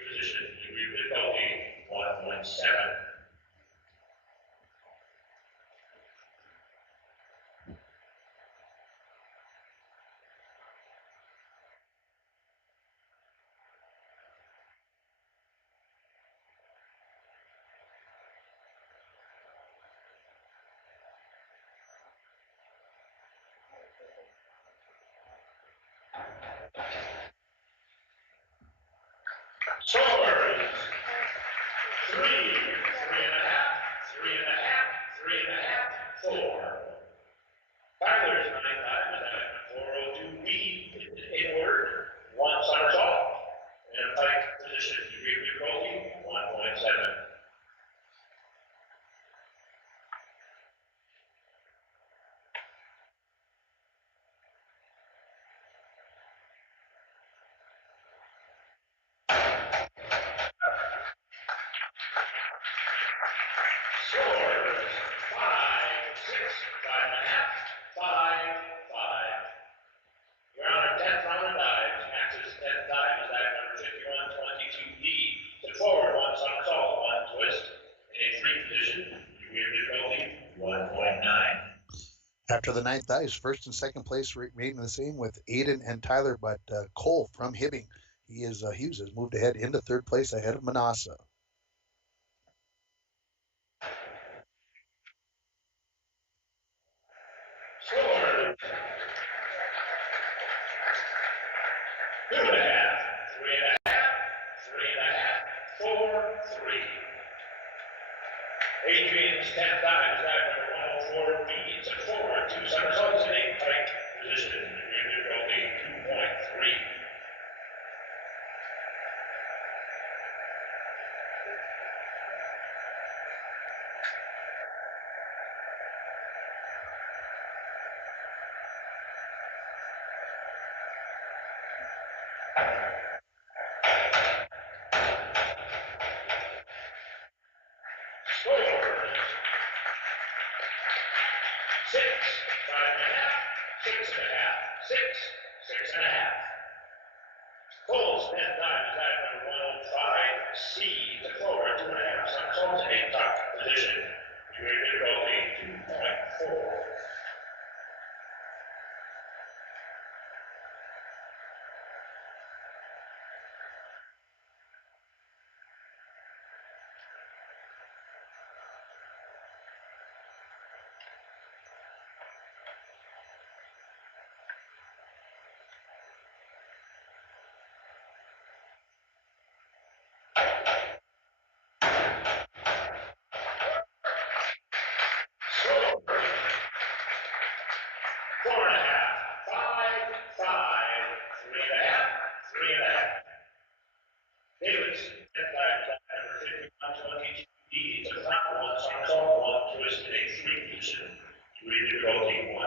4. Tyler's 9 times at 402B inward, 1 somersault, and a pike position, degree of difficulty, 1.7. Scores 5-6, 5.5, 5-5. Your Honor, 10th round of dives, maxes 10 times, dive number 5122D. To forward, 1 somersault, 1 twist, in a 3 position, degree of difficulty, 1.9. After the ninth dives, first and second place remaining the same with Aiden and Tyler, but Cole from Hibbing, Hughes has moved ahead into third place ahead of Manasser. Score 2.5, 3.5, 3.5, 4-3. Adrian's 10th dive, dive number 104B. It's a forward, 2 somersaults in a pike position, degree of difficulty, 2.3. Scores 6, 5.5, 6.5, 6, 6.5. Cole's 10th dive, dive number 105C. To forward, 2.5 somersaults in a tuck position, degree of difficulty, 2.4. Scores 4.5, 5, 3.5, 3.5. David's 10th dive, dive number 5122D. To front, 1 somersault, 1 twist in a 3 position, degree of difficulty, 1.9.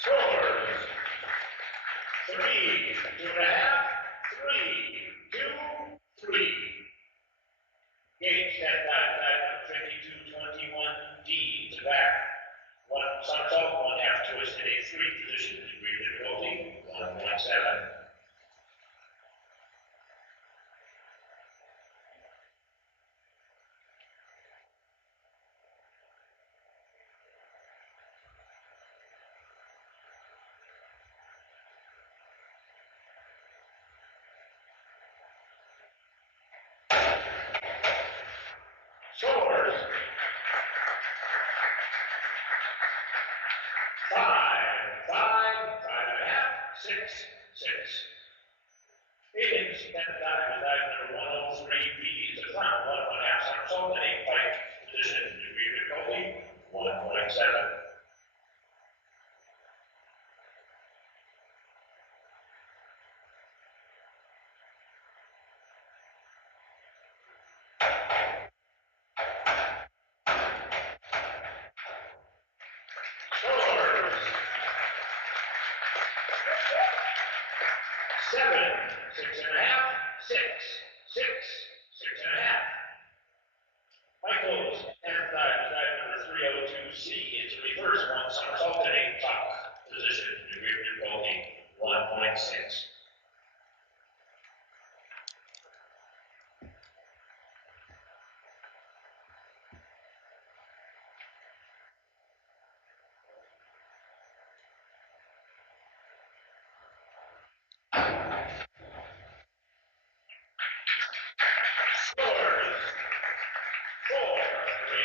Scores 3, 2.5, 3, 2, 3. Gage 10th dive, dive number 5221D. To back, 1 somersault, 1 half twist in a 3 position, degree of difficulty, 1.7. Scores 5, 5.5, 6, 6. Aiden's 10th dive, dive number 103B. To front, 1.5 somersault in a pike position, degree of difficulty, 1.7. Scores 7, 6.5, 6, 6, 6.5. Michael's 10th dive, dive number 302C. It's a reverse, 1 somersault in a tuck position, degree of difficulty, 1.6. Scores 4, 3.5,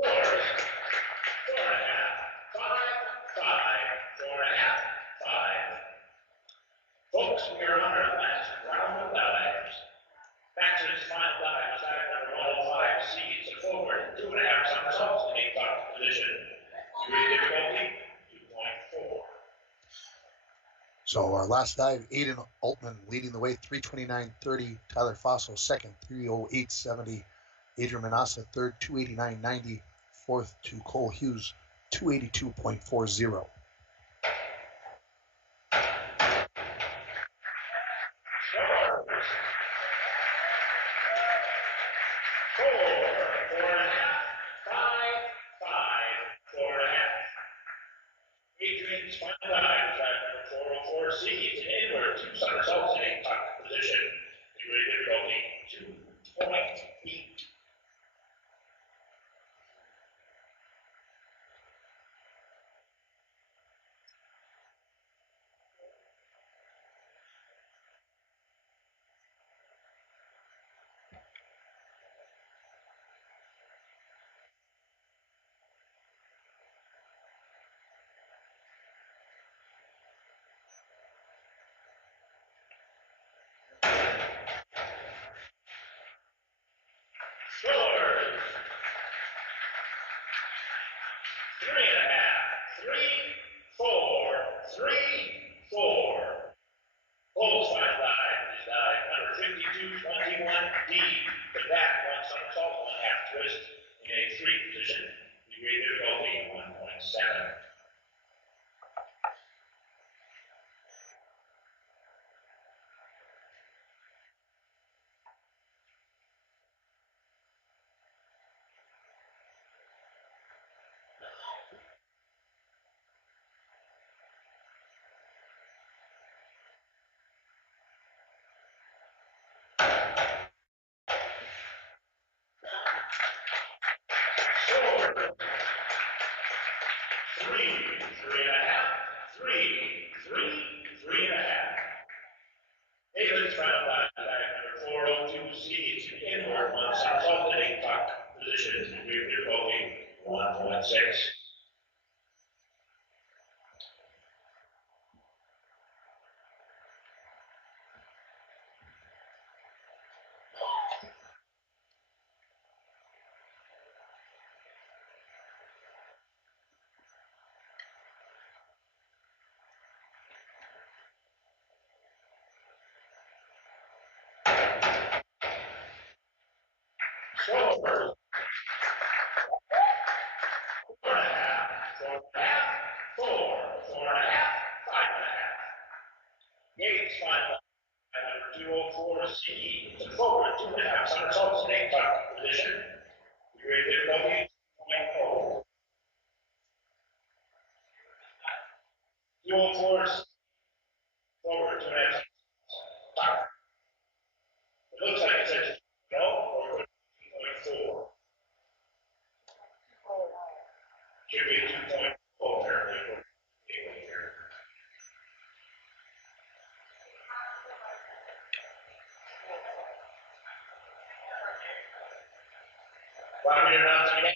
Scores. 4.5, 5, 4.5, 5. Folks, we are on our last round of dives. Baxter's final dive is dive number 105, seeds a forward, 2.5 somersaults in a tuck position. Degree difficulty, 2.4. So our last dive, Aiden Altman leading the way, 329.30. Tyler Faso second, 308.70. Adrian Manasser third, 289.90. Fourth to Cole Hughes, 282.40. Adrian's final dive is dive number 404, seeds an inward, 2 somersaults in a tuck position. Degree difficulty, 2.8. Scores. 3.5, 3, 4, 3, 4. Cole's final dive is dive number 5221D. The back 1 somersault, 1/2 twist in a 3 position. Degree difficulty, 1.7. Score. 3, 3.5, 3, 3, 3.5. David's final dive, dive number 402, seeds an inward, 1 somersault in a tuck position. Degree difficulty, 1.6. Scores. 4.5, 4.5, 4, 4.5, 5.5. Gates final dive number 204, seeds a forward, 2.5 somersaults in a tuck position. Degree difficulty, 2.0. 204, forward, 2.5 tuck. It looks like it says no, or 2.4. Should be 2.0 apparently. Why are we not together?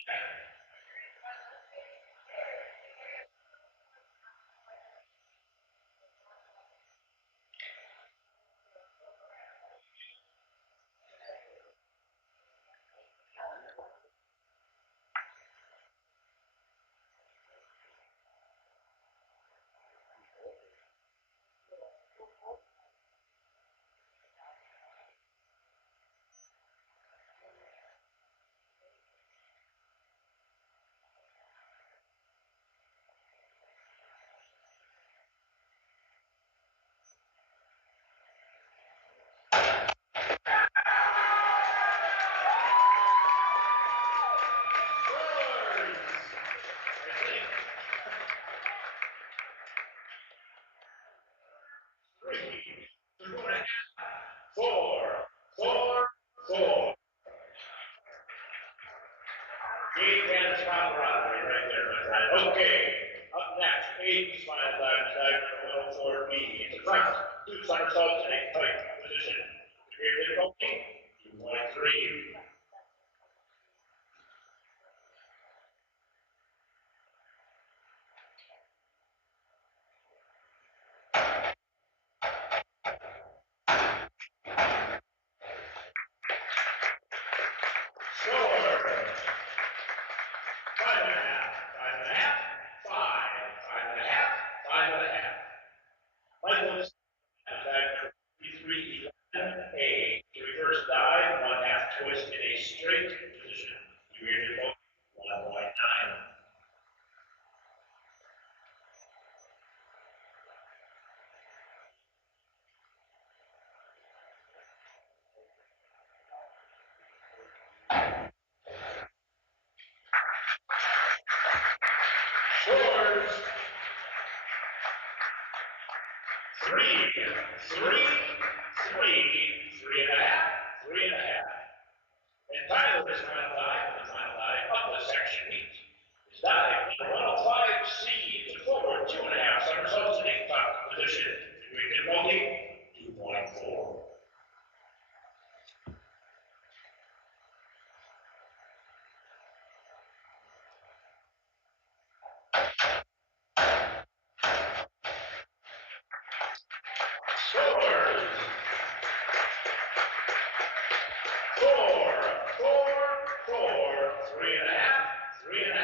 Okay, up next, Aiden's final dive is dive number 104B. It's a front, 2 somersaults in a tight position. Degree difficulty, 2.3. and a half, 3.5. And Tyler is final dive, and the final dive of the section meet is dive 105C to forward 2.5 somersaults in a top position. Doing difficulty 2.4. Scores. 4, 3.5, 3.5.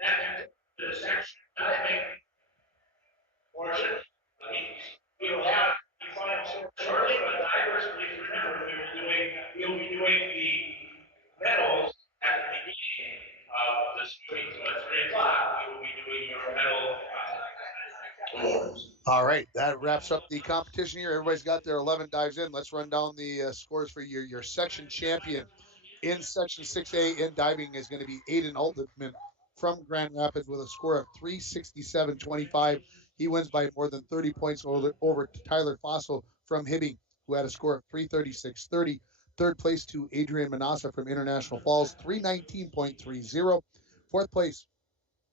That concludes the section diving portion of these. We will have the final score shortly, but divers, please remember we will be doing the medals at the beginning of the stream. So at 3 o'clock, we will be doing your medal awards. All right, that wraps up the competition here. Everybody's got their 11 dives in. Let's run down the scores for your section champion. In Section 6A in diving is going to be Aiden Altman from Grand Rapids with a score of 367.25. He wins by more than 30 points over Tyler Fossil from Hibbing, who had a score of 336.30. Third place to Adrian Manasser from International Falls, 319.30. Fourth place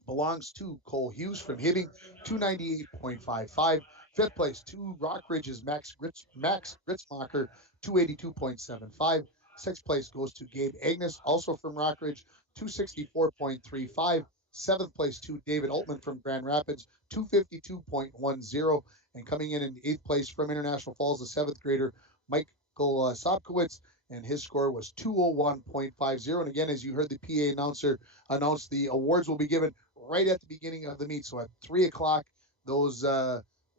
belongs to Cole Hughes from Hibbing, 298.55. Fifth place to Rockridge's Max Gritzmacher, 282.75. Sixth place goes to Gabe Agnes, also from Rockridge, 264.35. Seventh place to David Altman from Grand Rapids, 252.10. And coming in eighth place from International Falls, the seventh grader, Michael Sobkowitz, and his score was 201.50. And again, as you heard the PA announcer announce, the awards will be given right at the beginning of the meet. So at 3 o'clock, those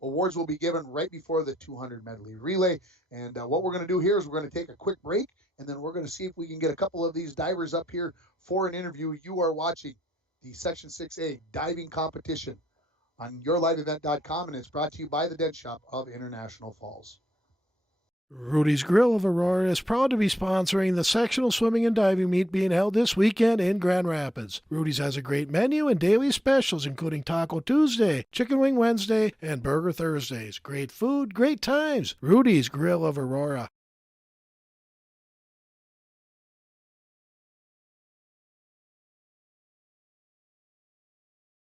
awards will be given right before the 200 medley relay. And what we're going to do here is we're going to take a quick break, and then we're going to see if we can get a couple of these divers up here for an interview. You are watching the Section 6A diving competition on yourliveevent.com, and it's brought to you by the Dent Shop of International Falls. Rudy's Grill of Aurora is proud to be sponsoring the sectional swimming and diving meet being held this weekend in Grand Rapids. Rudy's has a great menu and daily specials, including Taco Tuesday, Chicken Wing Wednesday, and Burger Thursdays. Great food, great times. Rudy's Grill of Aurora.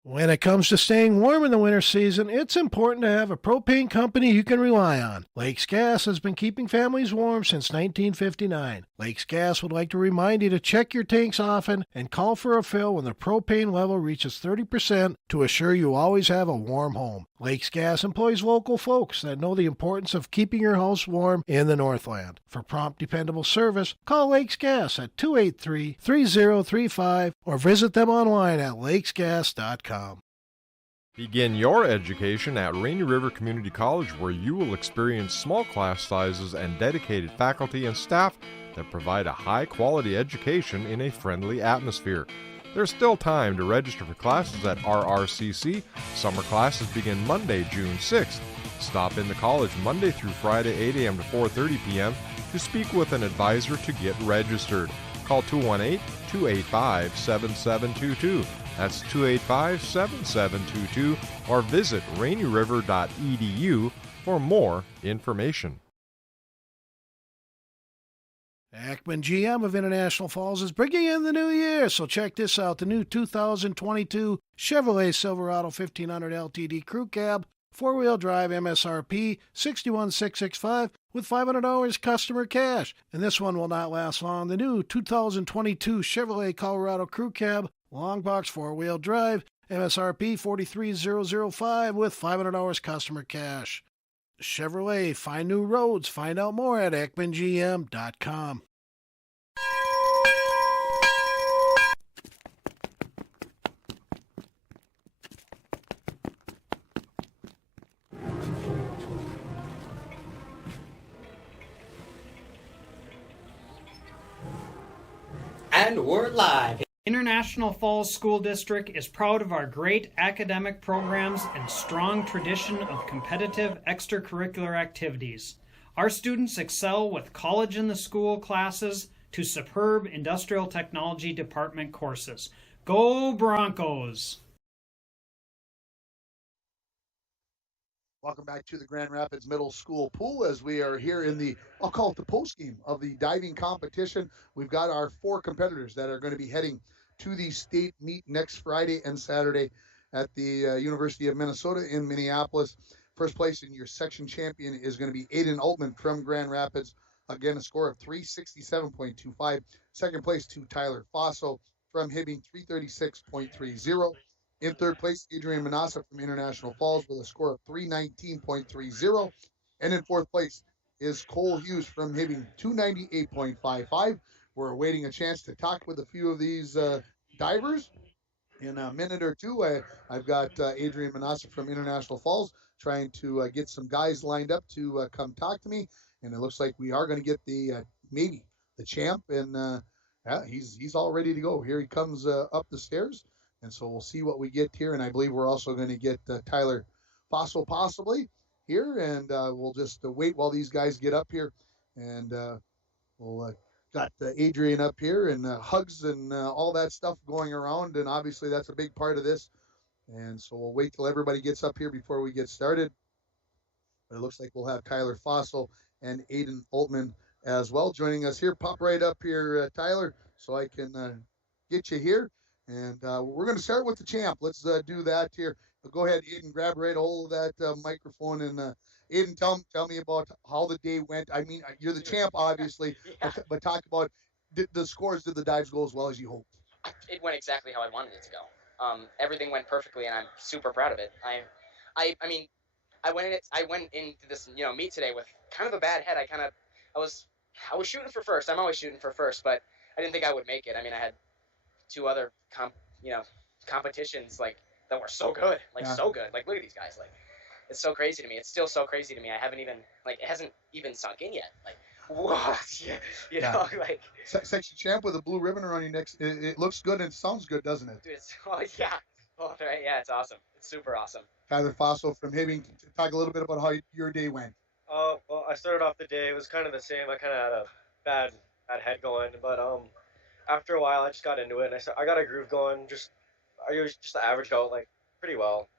When it comes to staying warm in the winter season, it's important to have a propane company you can rely on. Lakes Gas has been keeping families warm since 1959. Lakes Gas would like to remind you to check your tanks often and call for a fill when the propane level reaches 30% to assure you always have a warm home. Lakes Gas employs local folks that know the importance of keeping your house warm in the Northland. For prompt, dependable service, call Lakes Gas at 283-3035 or visit them online at lakesgas.com. Begin your education at Rainy River Community College, where you will experience small class sizes and dedicated faculty and staff that provide a high-quality education in a friendly atmosphere. There's still time to register for classes at RRCC. Summer classes begin Monday, June 6th. Stop in the college Monday through Friday, 8 a.m. to 4:30 p.m. to speak with an advisor to get registered. Call 218-285-7722. That's 285-7722, or visit rainyriver.edu for more information. Ackman GM of International Falls is bringing in the new year, so check this out. The new 2022 Chevrolet Silverado 1500 LTD Crew Cab, 4-wheel drive, MSRP $61,665 with $500 customer cash. And this one will not last long. The new 2022 Chevrolet Colorado Crew Cab, long box 4-wheel drive, MSRP $43,005 with $500 customer cash. Chevrolet, find new roads. Find out more at EckmanGM.com. And we're live. International Falls School District is proud of our great academic programs and strong tradition of competitive extracurricular activities. Our students excel with college in the school classes to superb industrial technology department courses. Go Broncos! Welcome back to the Grand Rapids Middle School Pool as we are here in the, I'll call it the post game of the diving competition. We've got our 4 competitors that are going to be heading to the state meet next Friday and Saturday at the University of Minnesota in Minneapolis. First place in your section champion is going to be Aiden Altman from Grand Rapids. Again, a score of 367.25. Second place to Tyler Fosso from Hibbing, 336.30. In third place, Adrian Manasser from International Falls with a score of 319.30. And in fourth place is Cole Hughes from Hibbing, 298.55. We're awaiting a chance to talk with a few of these divers. In a minute or two, I've got Adrian Manasser from International Falls trying to get some guys lined up to come talk to me. And it looks like we are going to get the maybe the champ. And yeah, he's all ready to go. Here he comes up the stairs. And so we'll see what we get here. And I believe we're also going to get Tyler Fosso possibly here. And we'll just wait while these guys get up here. And we'll got Adrian up here and hugs and all that stuff going around. And obviously that's a big part of this. And so we'll wait till everybody gets up here before we get started. But it looks like we'll have Tyler Fosso and Aiden Altman as well joining us here. Pop right up here, Tyler, so I can get you here. And we're going to start with the champ. Let's do that here. Go ahead, Aiden, grab right hold of that microphone. And Aiden, tell me about how the day went. I mean, you're the champ, obviously, but talk about the scores. Did the dives go as well as you hoped? It went exactly how I wanted it to go. Everything went perfectly, and I'm super proud of it. I mean, I went into this meet today with kind of a bad head. I was shooting for first. I'm always shooting for first, but I didn't think I would make it. I mean, I had 2 other competitions that were so good, so good. Like, look at these guys. Like, it's so crazy to me. It's still so crazy to me. I haven't even it hasn't even sunk in yet. Like, what? You know, like section champ with a blue ribbon around your neck. It looks good and it sounds good, doesn't it? Dude, it's awesome. It's super awesome. Tyler Fosso from Hibbing, talk a little bit about how your day went. Well, I started off the day. It was kind of the same. I kind of had a bad head going, but after a while, I just got into it, and I got a groove going. I was just averaged out pretty well.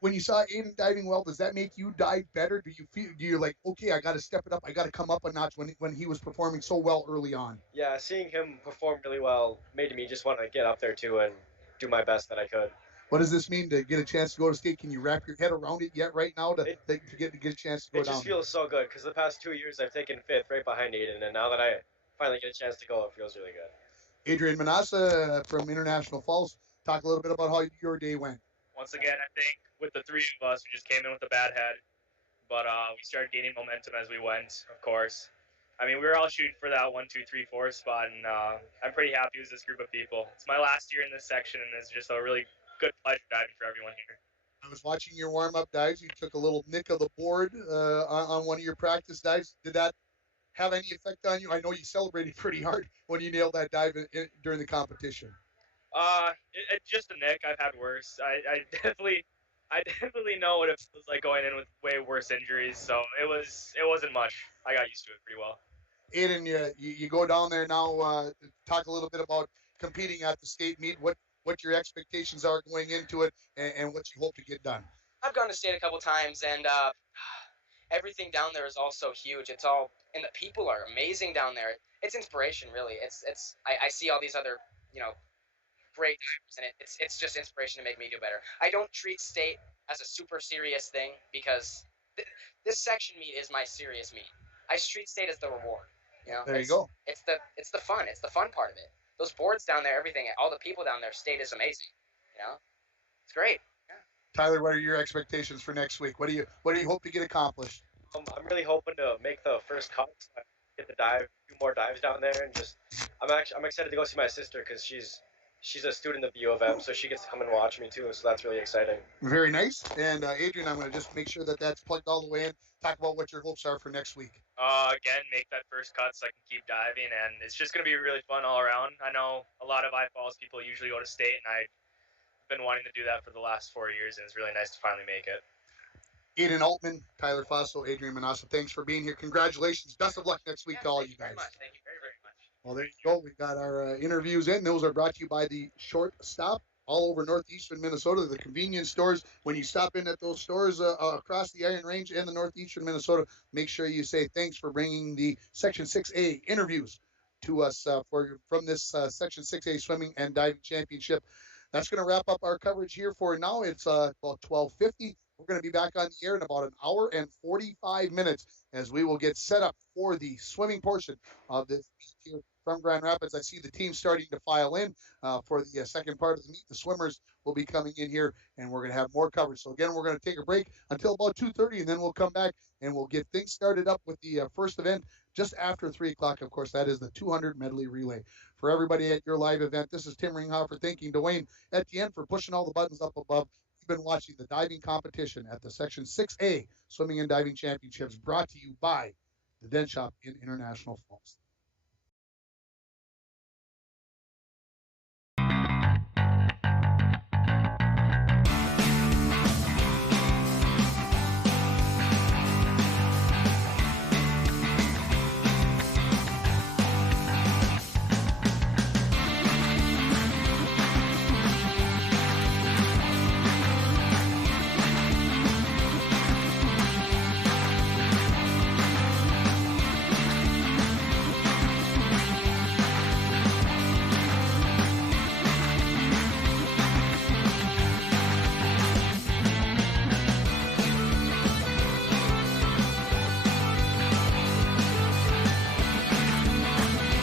When you saw Aiden diving well, does that make you dive better? Do you like, okay, I got to step it up, I got to come up a notch when he was performing so well early on? Yeah, seeing him perform really well made me just want to get up there too and do my best that I could. What does this mean to get a chance to go to state? Can you wrap your head around it yet right now to get a chance to go down? It just feels so good because the past 2 years I've taken 5th right behind Aiden, and now that I finally get a chance to go, it feels really good. Adrian Manasser from International Falls, talk a little bit about how your day went. Once again, I think with the 3 of us, we just came in with a bad head, but we started gaining momentum as we went, of course. I mean, we were all shooting for that 1, 2, 3, 4 spot, and I'm pretty happy with this group of people. It's my last year in this section, and it's just a really good pleasure diving for everyone here. I was watching your warm-up dives. You took a little nick of the board on one of your practice dives. Did that have any effect on you? I know you celebrated pretty hard when you nailed that dive during the competition. It's just a nick. I've had worse. I definitely know what it feels like going in with way worse injuries. So it wasn't much. I got used to it pretty well. Aiden, you go down there now. Talk a little bit about competing at the state meet. What your expectations are going into it, and what you hope to get done. I've gone to state a couple times, and everything down there is also huge. It's all, and the people are amazing down there. It's inspiration, really. I see all these other, great divers, and it's just inspiration to make me do better. I don't treat state as a super serious thing because this section meet is my serious meet. I treat state as the reward. There you go. It's the fun. It's the fun part of it. Those boards down there, everything, all the people down there, state is amazing. It's great. Yeah. Tyler, what are your expectations for next week? What do you hope to get accomplished? I'm really hoping to make the first cut, get the dive, 2 more dives down there, and I'm excited to go see my sister because she's a student of the U of M, so she gets to come and watch me too. So that's really exciting. Very nice. And Adrian, I'm going to just make sure that that's plugged all the way in. Talk about what your hopes are for next week. Again, make that first cut so I can keep diving, and it's just going to be really fun all around. I know a lot of I-Falls people usually go to state, and I've been wanting to do that for the last 4 years, and it's really nice to finally make it. Aiden Altman, Tyler Fosso, Adrian Manasser, thanks for being here. Congratulations. Best of luck next week to all you guys. Thank you very much. Well, there you go. We've got our interviews in. Those are brought to you by the Short Stop all over northeastern Minnesota. The convenience stores, when you stop in at those stores across the Iron Range and the northeastern Minnesota, make sure you say thanks for bringing the Section 6A interviews to us from this Section 6A Swimming and Diving Championship. That's going to wrap up our coverage here for now. It's about 12:50. We're going to be back on the air in about an hour and 45 minutes as we will get set up for the swimming portion of this meet here from Grand Rapids. I see the team starting to file in for the second part of the meet. The swimmers will be coming in here, and we're going to have more coverage. So, again, we're going to take a break until about 2:30, and then we'll come back and we'll get things started up with the first event just after 3 o'clock. Of course, that is the 200 medley relay. For everybody at your live event, this is Tim Ringhofer thanking Dwayne Etienne for pushing all the buttons up above. You've been watching the diving competition at the Section 6A Swimming and Diving Championships, brought to you by the Den Shop in International Falls.